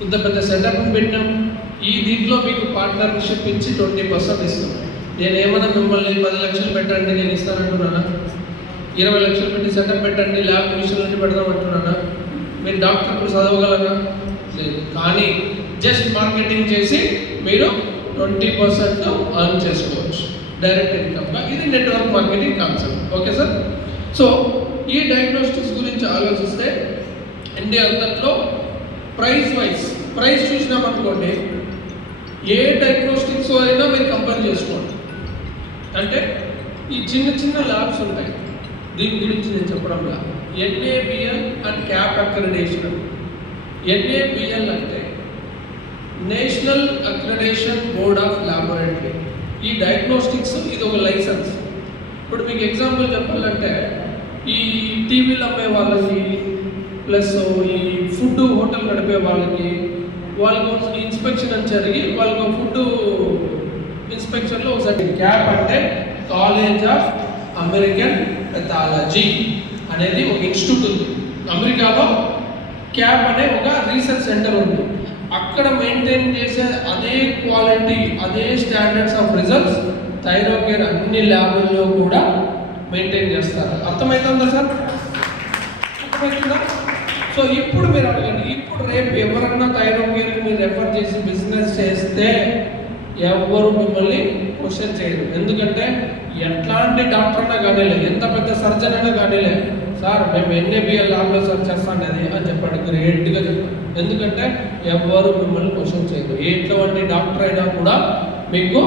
ఇంత పెద్ద సెటప్ పెట్టినాం, ఈ దీంట్లో మీకు పార్ట్నర్షిప్ ఇచ్చి 20% ఇస్తాం. నేను ఏమైనా మిమ్మల్ని 10 లక్షలు పెట్టండి నేను ఇస్తానంటున్నానా? 20 లక్షలు పెట్టి సెటప్ పెట్టండి ల్యాబ్ మిషన్లన్నీ పెడదాం అంటున్నానా? మీరు డాక్టర్లు చదవగలరా? లేదు. కానీ జస్ట్ మార్కెటింగ్ చేసి మీరు 20% అర్న్ చేసుకోవచ్చు డైరెక్ట్ ఇన్కమ్గా. ఇది network marketing concept. Okay sir? So ఈ డయాగ్నోస్టిక్స్ గురించి ఆలోచిస్తే ఇండియా అంతట్లో ప్రైస్ చూసినామనుకోండి, ఏ డయాగ్నోస్టిక్స్ అయినా మీరు కంపేర్ చేసుకోండి. అంటే ఈ చిన్న చిన్న ల్యాబ్స్ ఉంటాయి, దీని గురించి నేను చెప్పడంలా. NABL and cap accreditation. NABL అంటే national accreditation board of laboratory. ఈ డయాగ్నోస్టిక్స్ ఇది ఒక లైసెన్స్. ఇప్పుడు మీకు ఎగ్జాంపుల్ చెప్పాలంటే ఈ టీవీలు అమ్మే వాళ్ళకి ప్లస్ ఈ ఫుడ్ హోటల్ నడిపే వాళ్ళకి ఇన్స్పెక్షన్ అని జరిగి వాళ్ళకు ఫుడ్ ఇన్స్పెక్షన్లో ఒకసారి క్యాప్ అంటే కాలేజ్ ఆఫ్ అమెరికన్ పెథాలజీ అనేది ఒక ఇన్స్టిట్యూట్ ఉంది అమెరికాలో. క్యాప్ అనే ఒక రీసెర్చ్ సెంటర్ ఉంది. అక్కడ మెయింటైన్ చేసే అదే క్వాలిటీ, అదే స్టాండర్డ్స్ ఆఫ్ రిజల్ట్స్ థైరోకేర్ అన్ని ల్యాబుల్లో కూడా మెయింటైన్ చేస్తారు. అర్థమవుతుందా సార్? అర్థమవుతుందా? సో ఇప్పుడు మీరు అడగండి, ఇప్పుడు రేపు ఎవరన్నా థైరోకేర్కి మీరు రెఫర్ చేసి బిజినెస్ చేస్తే ఎవరు మిమ్మల్ని క్వశ్చన్ చేయరు. ఎందుకంటే ఎట్లాంటి డాక్టర్ అయినా కానీలేదు, ఎంత పెద్ద సర్జన్ అయినా కానీలేదు, సార్ మేము NABL ల్యాబ్లో సర్చ్ చేస్తాండి అది అని చెప్పాడు, గ్రేట్గా చెప్పాడు. ఎందుకంటే ఎవరు మిమ్మల్ని క్వశ్చన్ చేయరు. ఎటువంటి డాక్టర్ అయినా కూడా మీకు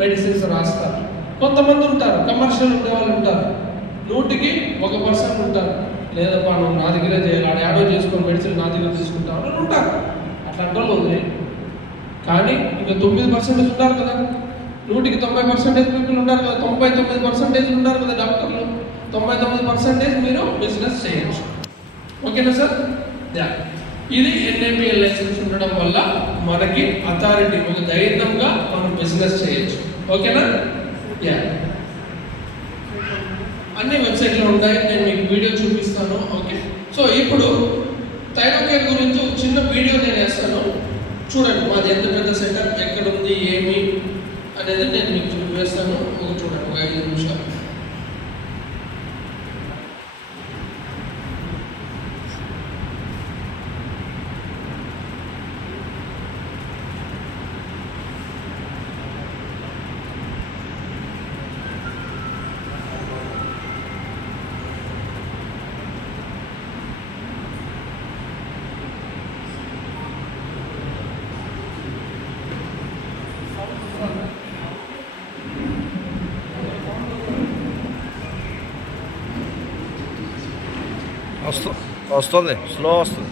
మెడిసిన్స్ రాస్తారు. కొంతమంది ఉంటారు, కమర్షియల్ ఉండే వాళ్ళు ఉంటారు, 100కి 1% ఉంటారు, లేదప్పా నువ్వు నా దగ్గరే చేయాలి, ఆడ యాడో చేసుకొని మెడిసిన్ నా దగ్గర తీసుకుంటావు అని ఉంటారు. అట్లాంటి వాళ్ళు వదిలే. కానీ ఇంకా 9% ఉన్నారు కదా, 100కి 90% పీపుల్ ఉన్నారు కదా, 99% ఉన్నారు కదా డాక్టర్లు. 99% మీరు బిజినెస్ చేయొచ్చు. ఓకేనా సార్? ఇది NABL లైసెన్స్ ఉండడం వల్ల మనకి అథారిటీ, ఒక ధైర్యంగా మనం బిజినెస్ చేయొచ్చు. ఓకేనా? అన్ని వెబ్సైట్లో ఉంటాయి, నేను మీకు వీడియో చూపిస్తాను. ఓకే. సో ఇప్పుడు థైరోకేర్ గురించి ఒక చిన్న వీడియో నేను వేస్తాను, చూడండి. మాది ఎంత పెద్ద సెటప్, ఎక్కడ ఉంది, ఏమి అనేది నేను మీకు చూపిస్తాను. ఒక చూడండి, ఒక 5 నిమిషాలు. వస్తుంది, స్లో వస్తుంది.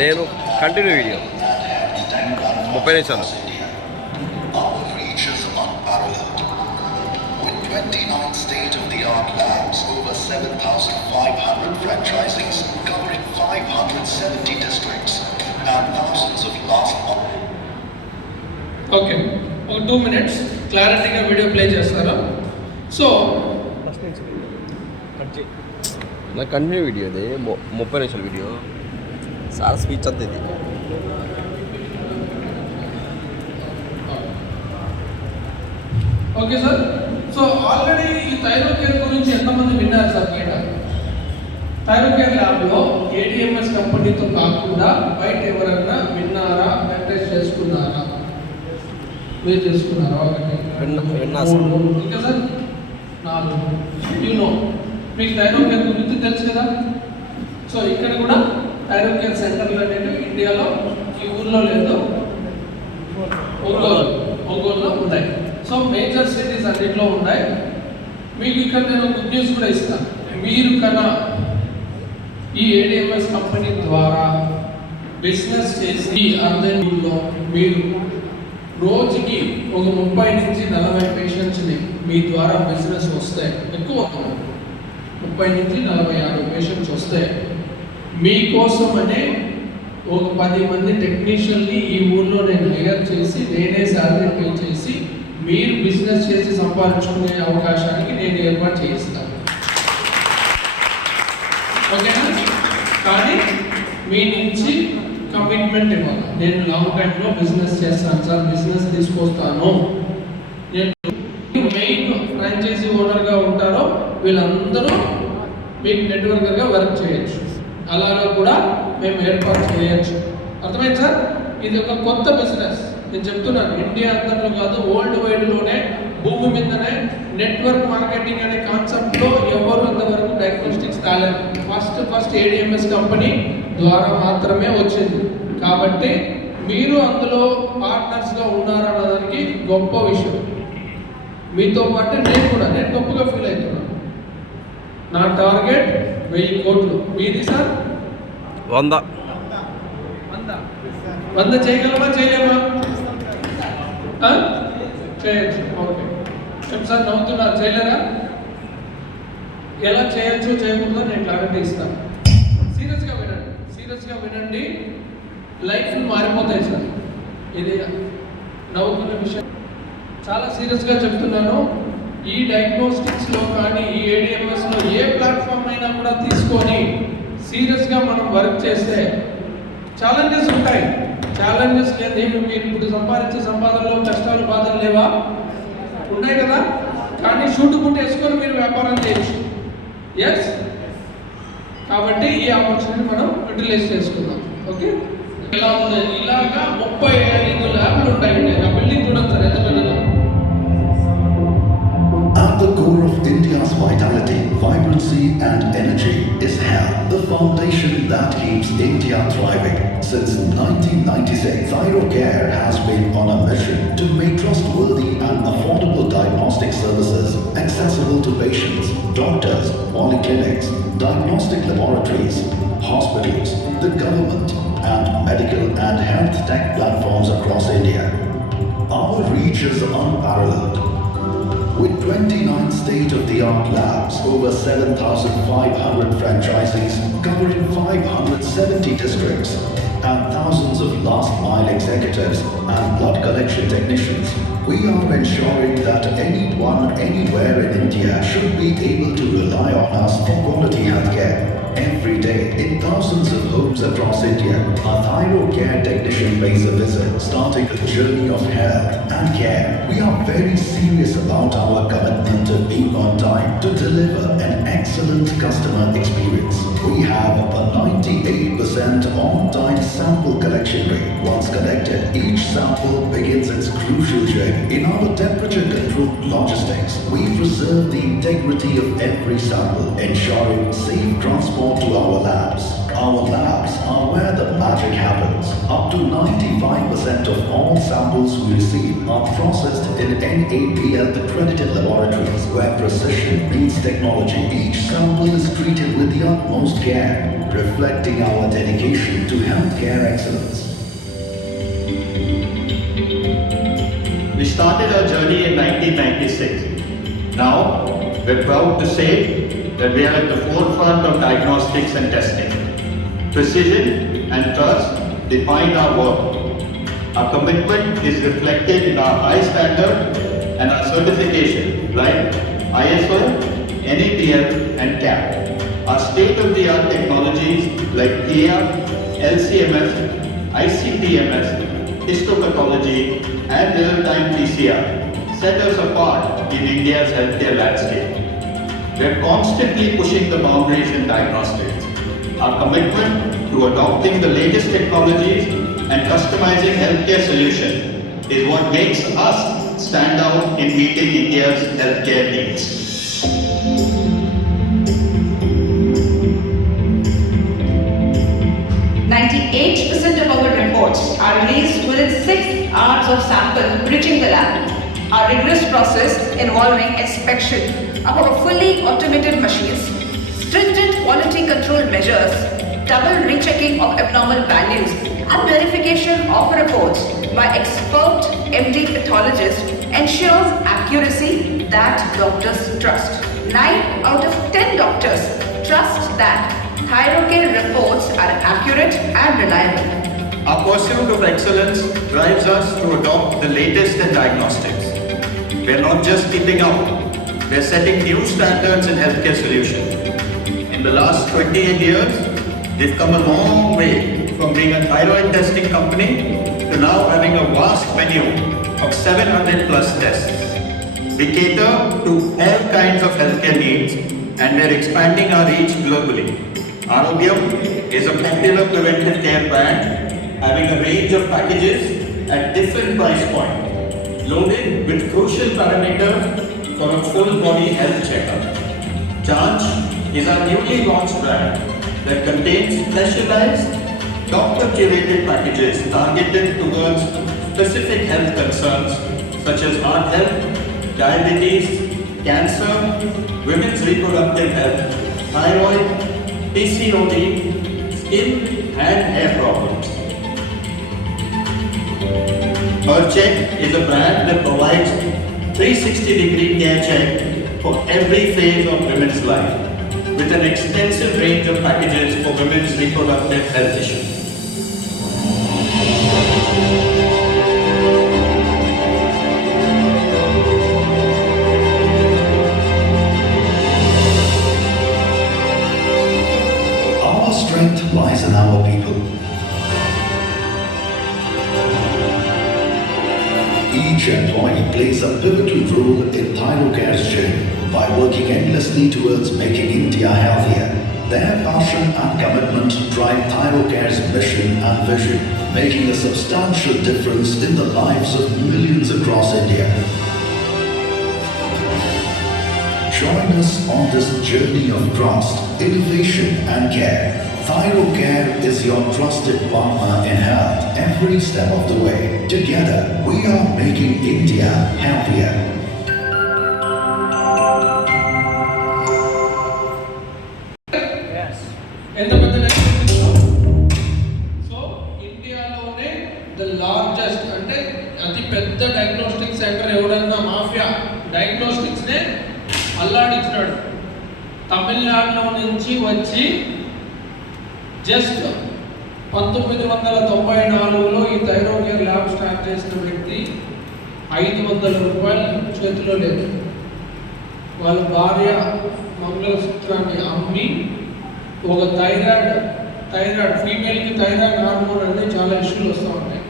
నేను కంటిన్యూ వీడియో 30 నిమిషాలు. 29 state-of-the-art labs, over 7,500 franchisees covering 570 districts and thousands of last month. Okay, ఒక 2 minutes క్లారిటీగా వీడియో ప్లే చేస్తారా? సో నా కంటిన్యూ వీడియో అది 30 నిమిషాల వీడియో. సార్ స్పీచ్ అంత ఇది. Okay sir. సో ఆల్రెడీ ఈ థైరోకేర్ గురించి ఎంతమంది విన్నారు సార్? థైరోకేర్ ల్యాబ్లో ఏడిఎంఎస్ కంపెనీతో కాకుండా బయట ఎవరన్నా విన్నారా, ప్రాక్టీస్ చేసుకున్నారా? మీరు చేసుకున్నారా? ఒకటి విన్నా సార్. ఇంకా సార్ 4 మీకు థైరోకేర్ గురించి తెలుసు కదా. సో ఇక్కడ కూడా థైరోకేర్ సెంటర్లు అనేవి ఇండియాలో ఈ ఊర్లో లేదు, ఒంగోలులో ఉన్నాయి. సో మేజర్ సిటీస్ అన్నింటిలో ఉన్నాయి. మీకు ఇక్కడ నేను గుడ్ న్యూస్ కూడా ఇస్తాను. మీరు కన్నా ఈ ఏడిఎంఎస్ కంపెనీ ద్వారా బిజినెస్ చేసి అర్ధంలో మీరు రోజుకి ఒక 30 నుంచి 40 పేషెంట్స్ని మీ ద్వారా బిజినెస్ వస్తాయి. ఎక్కువ 30 నుంచి 40 పేషెంట్స్ వస్తాయి. మీకోసమనే ఒక 10 మంది టెక్నీషియన్ని ఈ ఊర్లో నేను హైర్ చేసి నేనే శాలరీ పే చేసి మీరు బిజినెస్ చేసి సంపాదించుకునే అవకాశానికి నేను ఏర్పాటు చేయిస్తాను. ఓకేనా? కానీ మీ నుంచి కమిట్మెంట్ ఇవ్వాలి. నేను లాంగ్ టైంలో బిజినెస్ చేస్తాను సార్, బిజినెస్ తీసుకొస్తాను. నేను మెయిన్ ఫ్రాంచైజీ ఓనర్గా ఉంటారో వీళ్ళందరూ మీకు నెట్వర్కర్గా వర్క్ చేయొచ్చు. అలాగా కూడా మేము ఏర్పాటు చేయొచ్చు. అర్థమైంది సార్? ఇది ఒక కొత్త బిజినెస్. నేను చెప్తున్నాను, ఇండియా అంతట్లో కాదు, వరల్డ్ వైడ్లోనే భూమి మీదనే నెట్వర్క్ మార్కెటింగ్ అనే కాన్సెప్ట్లో ఎవరు అంతవరకు డయాగ్నోస్టిక్స్ తాలేదు. ఫస్ట్ ఏడిఎంఎస్ కంపెనీ ద్వారా మాత్రమే వచ్చింది. కాబట్టి మీరు అందులో పార్ట్నర్స్గా ఉన్నారన్నదానికి గొప్ప విషయం. మీతో పాటు నేను గొప్పగా ఫీల్ అవుతున్నాను. నా టార్గెట్ 1000 కోట్లు. మీది సార్? 100 చేయగలమా, చేయలేమా? చేయొచ్చు. ఓకే సార్, నవ్వుతున్నారు. చేయలేరా? ఎలా చేయొచ్చు చేయకూడదు నేను క్లారిటీ ఇస్తాను. సీరియస్గా వినండి. లైఫ్లు మారిపోతాయి సార్. ఇది నవ్వుకున్న విషయం, చాలా సీరియస్గా చెప్తున్నాను. ఈ డయాగ్నోస్టిక్స్లో కానీ ఈ ఏడిఎంఎస్లో ఏ ప్లాట్ఫామ్ అయినా కూడా తీసుకొని సీరియస్గా మనం వర్క్ చేస్తే ఛాలెంజెస్ ఉంటాయి. ఛాలెంజెస్ లేదు, మీరు ఇప్పుడు సంపాదించే సంపాదనలో కష్టాలు బాధలు లేవా? ఉన్నాయి కదా. కానీ షూట్ బుట్ వేసుకొని మీరు వ్యాపారం చేయొచ్చు. ఎస్, కాబట్టి ఈ ఆపర్చునిటీ మనం యూటిలైజ్ చేసుకుందాం. ఓకే, ఇలా ఉంది. ఇలాగా 35 ల్యాబ్లు ఉంటాయండి. ఆ బిల్డింగ్ చూడండి సార్, ఎంత పెద్దదో. At the core of India's vitality, vibrancy and energy is health, the foundation that keeps India thriving. Since 1996, Thyrocare has been on a mission to make trustworthy and affordable diagnostic services accessible to patients, doctors, polyclinics, diagnostic laboratories, hospitals, the government, and medical and health tech platforms across India. Our reach is unparalleled. With 29 state-of-the-art labs, over 7,500 franchisees covering 570 districts, and thousands of last-mile executives and blood collection technicians, we are ensuring that anyone, anywhere in India should be able to rely on us for quality healthcare. Every day, in thousands of homes across India, a Thyrocare technician pays a visit, starting a journey of health and care. We are very serious about our commitment of being on time to deliver an excellent customer experience. We have a 98% on-time sample collection rate. Once collected, each sample begins its crucial journey. In our temperature-controlled logistics, we preserve the integrity of every sample, ensuring safe transport to our labs. Our labs are where the magic happens. Up to 95% of all samples we receive are processed in NABL accredited laboratories where precision meets technology. Each sample is treated with the utmost care, reflecting our dedication to healthcare excellence. We started our journey in 1996. Now, we're proud to say that we are at the forefront of diagnostics and testing. Precision and trust define our work. Our commitment is reflected in our high standard and our certification like ISO, NABL and CAP. Our state-of-the-art technologies like TIA, LCMS, ICTMS, histopathology and real-time PCR set us apart in India's healthcare landscape. We're constantly pushing the boundaries in diagnostics. Our commitment to adopting the latest technologies and customizing healthcare solutions is what makes us stand out in meeting India's healthcare needs. % of our reports are released within 6 hours of sample reaching the lab. Our rigorous process involving inspection of our fully automated machines, stringent quality control measures, double rechecking of abnormal values, and verification of reports by expert MD pathologists ensures accuracy that doctors trust. 9 out of 10 doctors trust that Thyrocare reports are accurate and reliable. Our pursuit of excellence drives us to adopt the latest in diagnostics. We're not just keeping up, we're setting new standards in healthcare solutions. In the last 28 years, we've come a long way from being a thyroid testing company to now having a vast menu of 700 plus tests. We cater to all kinds of healthcare needs and we're expanding our reach globally. Arogyam is a popular preventive care brand having a range of packages at different price points, loaded with crucial parameters for a full body health checkup. Chanch is our newly launched brand that contains specialized doctor-curated packages targeted towards specific health concerns such as heart health, diabetes, cancer, women's reproductive health, thyroid, PCOD, skin and hair problems. Check is a brand that provides 360-degree care check for every phase of women's life, with an extensive range of packages for women's reproductive health issues. Our strength lies in our people. Each employee plays a pivotal role in Thyrocare's journey by working endlessly towards making India healthier. Their passion and commitment drive Thyrocare's mission and vision, making a substantial difference in the lives of millions across India. Join us on this journey of trust, innovation and care. Thyrocare is your trusted partner in health every step of the way. Together, we are making India healthier. ఎంత పెద్ద డయాగ్నోస్టిక్స్ సో ఇండియాలోనే ద లార్జెస్ట్ అంటే అతి పెద్ద డయాగ్నోస్టిక్ సెంటర్ ఎవడన్నా మాఫియా డయాగ్నోస్టిక్స్ నే అల్లాడించినాడు. తమిళనాడులో నుంచి వచ్చి జస్ట్ 1994లో ఈ థైరోకేర్ ల్యాబ్ స్టార్ట్ చేసిన వ్యక్తి 500 రూపాయలు చేతిలో లేదు. వాళ్ళ భార్య మంగళసూత్రాన్ని అమ్మి ఒక థైరాయిడ్ ఫీమేల్కి థైరాయిడ్ హార్మోన్ అనేది చాలా ఇష్యూలు వస్తూ ఉంటాయి.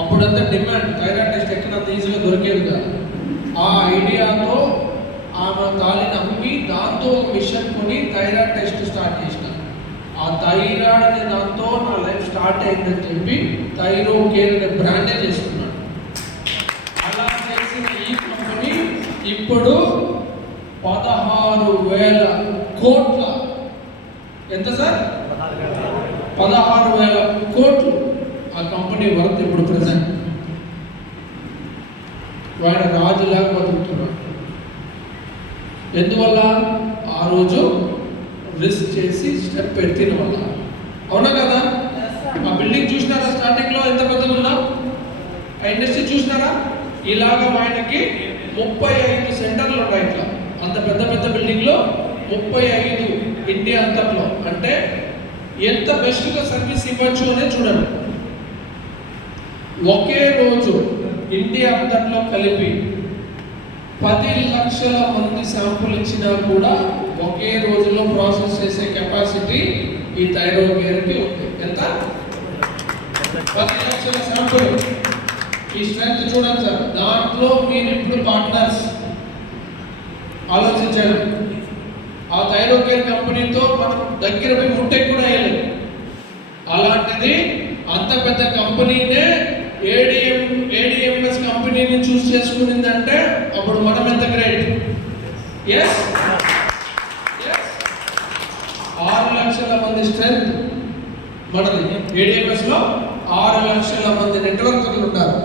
అప్పుడంతా డిమాండ్ థైరాయిడ్ టెస్ట్ ఎక్కడ ఈజీగా దొరికేది కాదు. ఆ ఐడియాతో ఆమె తాలిని అమ్మి దాంతో మిషన్ కొని థైరాయిడ్ టెస్ట్ స్టార్ట్ చేసిన. ఆ థైరాయిడ్ అనే దాంతో నా లైఫ్ స్టార్ట్ అయిందని చెప్పి థైరోకేర్ అనే బ్రాండే చేసుకున్నాడు. అలా చేసిన ఈ కంపెనీ ఇప్పుడు 16,000 కోట్ల ఎంత సార్ 16,000 కోట్లు ఆ కంపెనీ వర్త్ ఇప్పుడు ప్రెసెంట్. వాడు రాజులాగా బతుకుతున్నాడు. ఎందువల్ల ఆ రోజు రిస్క్ చేసి స్టెప్ ఎత్తిన వల్ల. అవునా కదా? ఆ బిల్డింగ్ చూసినారా స్టార్టింగ్లో ఎంత పెద్దగా ఉందా? ఆ ఇండస్ట్రీ చూసినారా? ఇలాగ ఆయనకి 35 సెంటర్లు ఉన్నాయి. ఇట్లా అంత పెద్ద పెద్ద బిల్డింగ్లో 35 ఇండియా అంతట్లో. అంటే ఎంత బెస్ట్గా సర్వీస్ ఇవ్వచ్చు అనే చూడండి. ఒకే రోజు ఇండియా అంతట్లో కలిపి 10 లక్షల మంది శాంపుల్ ఇచ్చినా కూడా ఒకే రోజులో ప్రాసెస్ చేసే కెపాసిటీ ఈ థైరోకేర్కి ఉంది. ఎంత? 10 లక్షల శాంపుల్ ఈ స్ట్రెంత్ చూడండి సార్, దాంట్లో మీరు ఇప్పుడు పార్ట్నర్స్ ఆలోచించాడు. ఆ థైరోకేర్ కంపెనీతో మనం దగ్గర పోయి ముట్టె కూడా వేయలేదు. అలాంటిది అంత పెద్ద కంపెనీనే ఏడిఎంఎస్ కంపెనీని చూస్ చేసుకునిందంటే అప్పుడు మనం ఎంత గ్రేట్. ఎస్ 6 లక్షల మంది స్ట్రెంత్ మనది. ఏడిఎంఎస్ లో 6 లక్షల మంది నెట్వర్క్లు ఉన్నారు.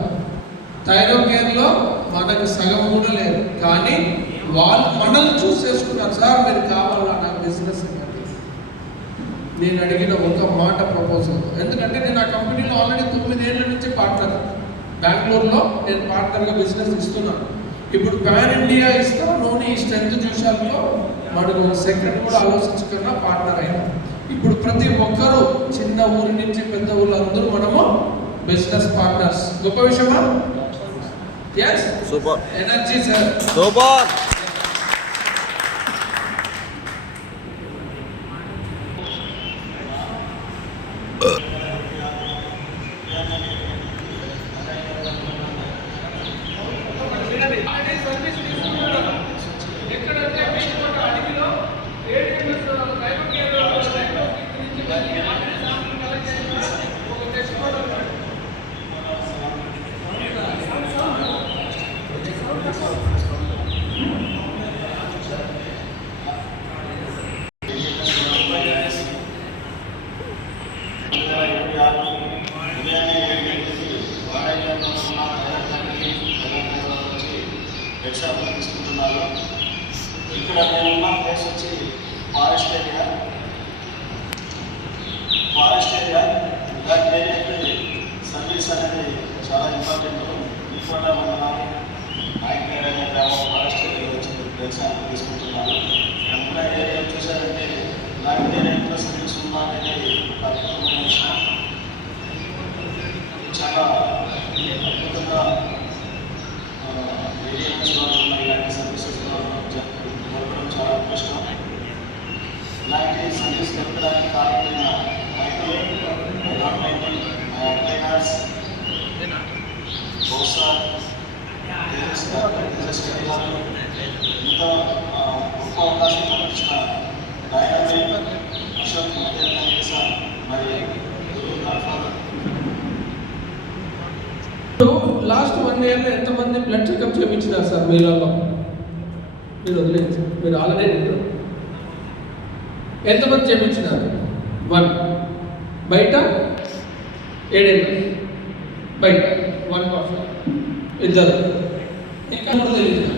థైరోకేర్లో మనకు సగం కూడా లేదు, కానీ వాళ్ళు మనల్ని చూస్ చేసుకున్నారు. సార్ మీరు కావాలా నాకు బిజినెస్ అని. నేను అడిగిన ఒక మాట ప్రపోజల్, ఎందుకంటే నేను ఆ కంపెనీలో ఆల్రెడీ 9 ఏళ్ళ నుంచి పార్ట్నర్. బెంగళూరులో నేను పార్ట్నర్గా బిజినెస్ ఇస్తున్నాను. ఇప్పుడు పాన్ ఇండియా ఇస్తాను ఈ స్ట్రెంత్ చూసాలో మనకు సెకండ్ కూడా ఆలోచించకుండా పార్ట్నర్ అయినా. ఇప్పుడు ప్రతి ఒక్కరూ చిన్న ఊరి నుంచి పెద్ద ఊళ్ళందరూ మనము బిజినెస్ పార్ట్నర్స్. గొప్ప విషయమా? Yes, super energy sir, super. తీసుకుంటున్నారు. ఇక్కడ నేనున్న ప్లేస్ వచ్చి ఫారెస్ట్ ఏరియా. దాని ఏరియాకి సర్వీస్ అనేది చాలా ఇంపార్టెంట్. ఈకోట మండలం నాయకర్ అనే గ్రామం ఫారెస్ట్ ఏరియా వచ్చి ప్లేస్ తీసుకుంటున్నాను. ఎంత ఏరియా చూసారంటే ఇలాంటి ఏరియాలో సర్వీస్ ఉందా అనేది ఒక అద్భుతమైన విషయం. చాలా అద్భుతంగా ఇలాంటి సర్వీసెస్ దొరకడం చాలా కష్టం. ఇలాంటి సర్వీస్ దొరకడానికి కారణమైన ఎంప్లాయర్స్ బహుశా ఇంత గొప్ప అవకాశం కల్పించిన డైనమిక్ అశోక్ సార్ మరి లాస్ట్ 1 ఇయర్లో ఎంతమంది బ్లడ్ చెకప్ చేయించినారు సార్ మీలలో? మీరు వదిలేదు, మీరు ఆల్రెడీ ఎంతమంది చేయించినారు? 1. బయట 7 బయట 1 ఇద్దరు, ఇంకా కూడా తెలియదు.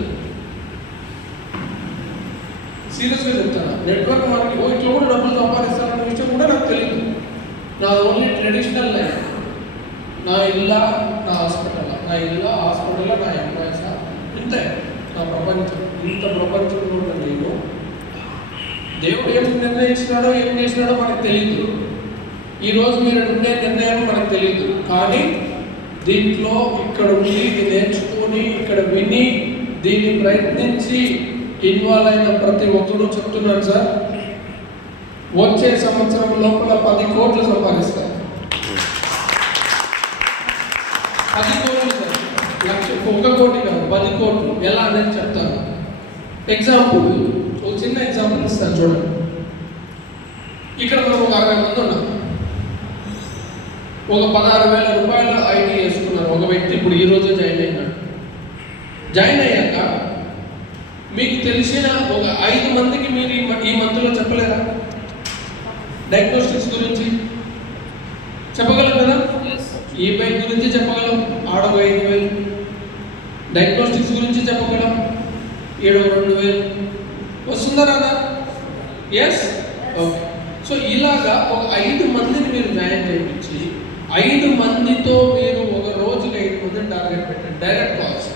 సీరియస్గా చెప్తాను, నెట్వర్క్ మనకి ఇట్లా కూడా డబ్బులు సంపాదిస్తారన్న విషయం కూడా నాకు తెలియదు. నా ఓన్లీ ట్రెడిషనల్ లైఫ్, నా ఇల్లా నా హాస్పిటల్, నా ఇల్లా హాస్పిటల్లో నా ఎంప్లాయీసా, ఇంతే నా ప్రపంచం. ఇంత ప్రపంచంలో ఉన్న నేను దేవుడు ఏం నిర్ణయించినాడో ఏం చేసినాడో మనకు తెలియదు. ఈరోజు మీరు ఉండే నిర్ణయం మనకు తెలియదు, కానీ దీంట్లో ఇక్కడ ఉండి ఇది నేర్చుకొని ఇక్కడ విని దీన్ని ప్రయత్నించి ఇన్వాల్వ్ అయిన ప్రతి ఒక్కరూ చెప్తున్నాను సార్, వచ్చే సంవత్సరం లోపల 10 కోట్లు సంపాదిస్తారు. 10 కోట్లు సార్, 1 కోటి కాదు, 10 కోట్లు. ఎలా అనేది చెప్తాను. ఎగ్జాంపుల్, ఒక చిన్న ఎగ్జాంపుల్ ఇస్తాను చూడండి. ఇక్కడ మనం ఒక 60 మంది ఉన్నాం. ఒక 16,000 రూపాయల ఐటీ వేసుకున్నారు ఒక వ్యక్తి. ఇప్పుడు ఈరోజు జాయిన్ అయినాడు. జాయిన్ అయ్యాక మీకు తెలిసిన ఒక 5 మందికి మీరు ఈ మంత్లో చెప్పలేరా? డయాగ్నోస్టిక్స్ గురించి చెప్పగలం కదా, ఈ బైక్ గురించి చెప్పగలం, ఆడో 5,000. డయాగ్నోస్టిక్స్ గురించి చెప్పగలం, 2,000 వస్తుందా రాదా? Yes, okay. సో ఇలాగా ఒక 5 మందిని మీరు జాయిన్ చేయించి 5 మందితో మీరు ఒక రోజుకి 5 మందిని టార్గెట్ పెట్టండి. Direct calls.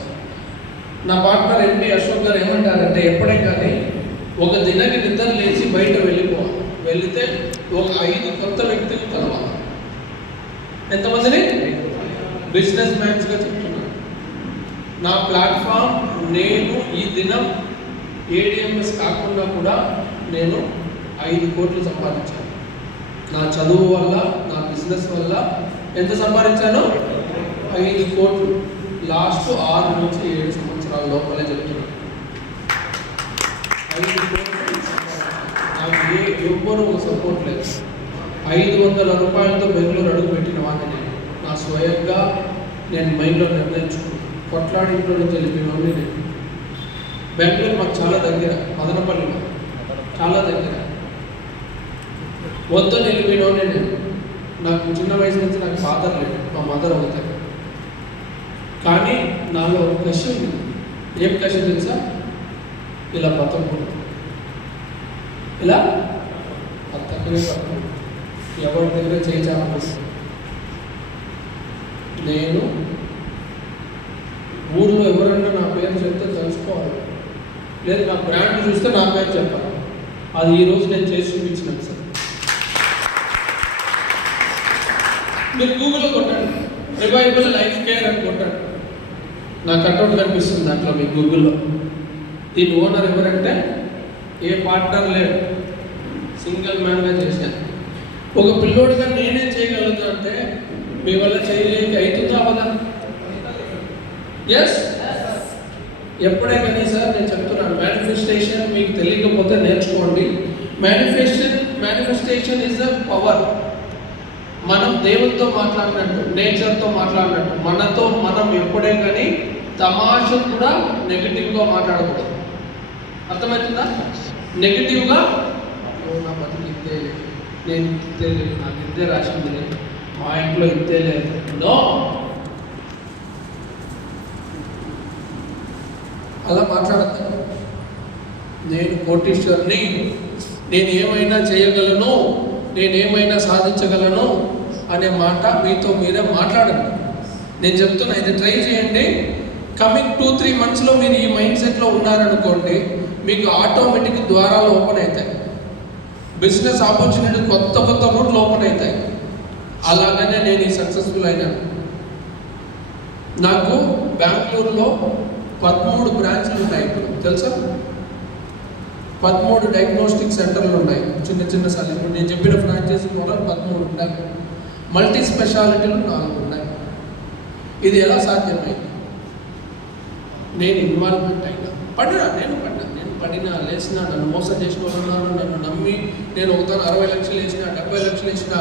నా పార్ట్నర్ ఎంపీ అశోక్ గారు ఏమంటారంటే, ఎప్పుడే కానీ ఒక దినానికి నిద్ర లేచి బయట వెళ్ళిపోవాలి. వెళితే ఒక 5 కొత్త వ్యక్తులు కలవాలి. ఎంతమందిని? బిజినెస్ మ్యాన్స్గా చెప్తున్నాను. నా ప్లాట్ఫామ్, నేను ఈ దినం ఏడిఎంఎస్ కాకుండా కూడా నేను 5 కోట్లు సంపాదించాను. నా చదువు వల్ల, నా బిజినెస్ వల్ల ఎంత సంపాదించాను? 5 కోట్లు లాస్ట్ 6 నుంచి 7 సంవత్సరాల లోపలే చెప్తున్నాను. 5 కోట్లు నాకు ఎవ్వరూ సపోర్ట్ లేదు. 500 రూపాయలతో బెంగళూరు అడుగు పెట్టిన వాడిని నేను. నా స్వయంగా నేను మైండ్లో నిర్ణయించుకున్నాను. కొట్లాడి ఇంట్లో నుంచి వెళ్ళిపోయినోడిని నేను. బెంగళూరు మాకు చాలా దగ్గర, మదనపల్లిలో చాలా దగ్గర. వద్దని వెళ్ళిపోయినోడిని నేను. నాకు చిన్న వయసు నుంచి నాకు ఫాదర్ లేడు, మా మదర్ అవుతారు. కానీ నాలో కషి ఉంది. ఏం కషి తెలుసా? ఇలా బతకూడదు, ఇలా బతకనే బతకూడదు, ఎవరి దగ్గర చేయించాలనుకుంటున్నాను. నేను ఊళ్ళో ఎవరన్నా నా పేరు చెప్తే తెలుసుకోవాలి, లేదు నా బ్రాండ్ చూస్తే నా పేరు చెప్పాలి. అది ఈరోజు నేను చేసి చూపించినాను సార్. మీరు గూగుల్లో కొట్టండి, రివైవల్ లైఫ్ కేర్ అని కొట్టండి, నా కట్అవుట్ కనిపిస్తుంది దాంట్లో మీ గూగుల్లో. దీని ఓనర్ ఎవరంటే ఏ పార్ట్నర్ లేడు, సింగిల్ మ్యాన్గా చేశాను. ఒక పిల్లోడిగా నేనే చేయగలుగుతా అంటే మీ వల్ల చేయలేక అవుతుందా అవదా? ఎస్, ఎప్పుడే కానీ సార్ నేను చెప్తున్నాను, మేనిఫెస్టేషన్ మీకు తెలియకపోతే నేర్చుకోండి. Manifestation is a power. మనం దేవునితో మాట్లాడినట్టు, నేచర్తో మాట్లాడినట్టు, మనతో మనం ఎప్పుడే కానీ తమాషు కూడా నెగిటివ్గా మాట్లాడకూడదు. అర్థమవుతుందా? నెగిటివ్గా నా బతుకు ఇంతే, నేను ఇంతే లేదు, నాకు ఇంతే రాసింది లేదు, మా ఇంట్లో ఇంతే లేదు, నో, అలా మాట్లాడద్దు. నేను కోటీశ్వరుని, నేను ఏమైనా చేయగలను, నేను ఏమైనా సాధించగలను అనే మాట మీతో మీరే మాట్లాడండి. నేను చెప్తున్నా, ఇది ట్రై చేయండి. కమింగ్ 2-3 మంత్స్లో మీరు ఈ మైండ్ సెట్లో ఉన్నారనుకోండి, మీకు ఆటోమేటిక్ ద్వారాలు ఓపెన్ అవుతాయి, బిజినెస్ ఆపర్చునిటీ కొత్త కొత్త రూట్లు ఓపెన్ అవుతాయి. అలాగనే నేను ఈ సక్సెస్ఫుల్ అయినాను. నాకు బెంగళూరులో 13 బ్రాంచ్లు ఉన్నాయి. ఇప్పుడు తెలుసా? 13 డయాగ్నోస్టిక్ సెంటర్లు ఉన్నాయి, చిన్న చిన్న సార్లు. ఇప్పుడు నేను చెప్పిన ఫ్రాంచైజీ మోడల్ 13 ఉన్నాయి, మల్టీ స్పెషాలిటీలు 4 ఉన్నాయి. ఇది ఎలా సాధ్యమైంది? నేను ఇన్వాల్వ్మెంట్ అయినా, నేను పడినా లేచినా, నన్ను మోసం చేసిన వాళ్ళు ఉన్నారు, నన్ను నమ్మి నేను ఒకసారి 60 లక్షలు వేసిన, 70 లక్షలు వేసిన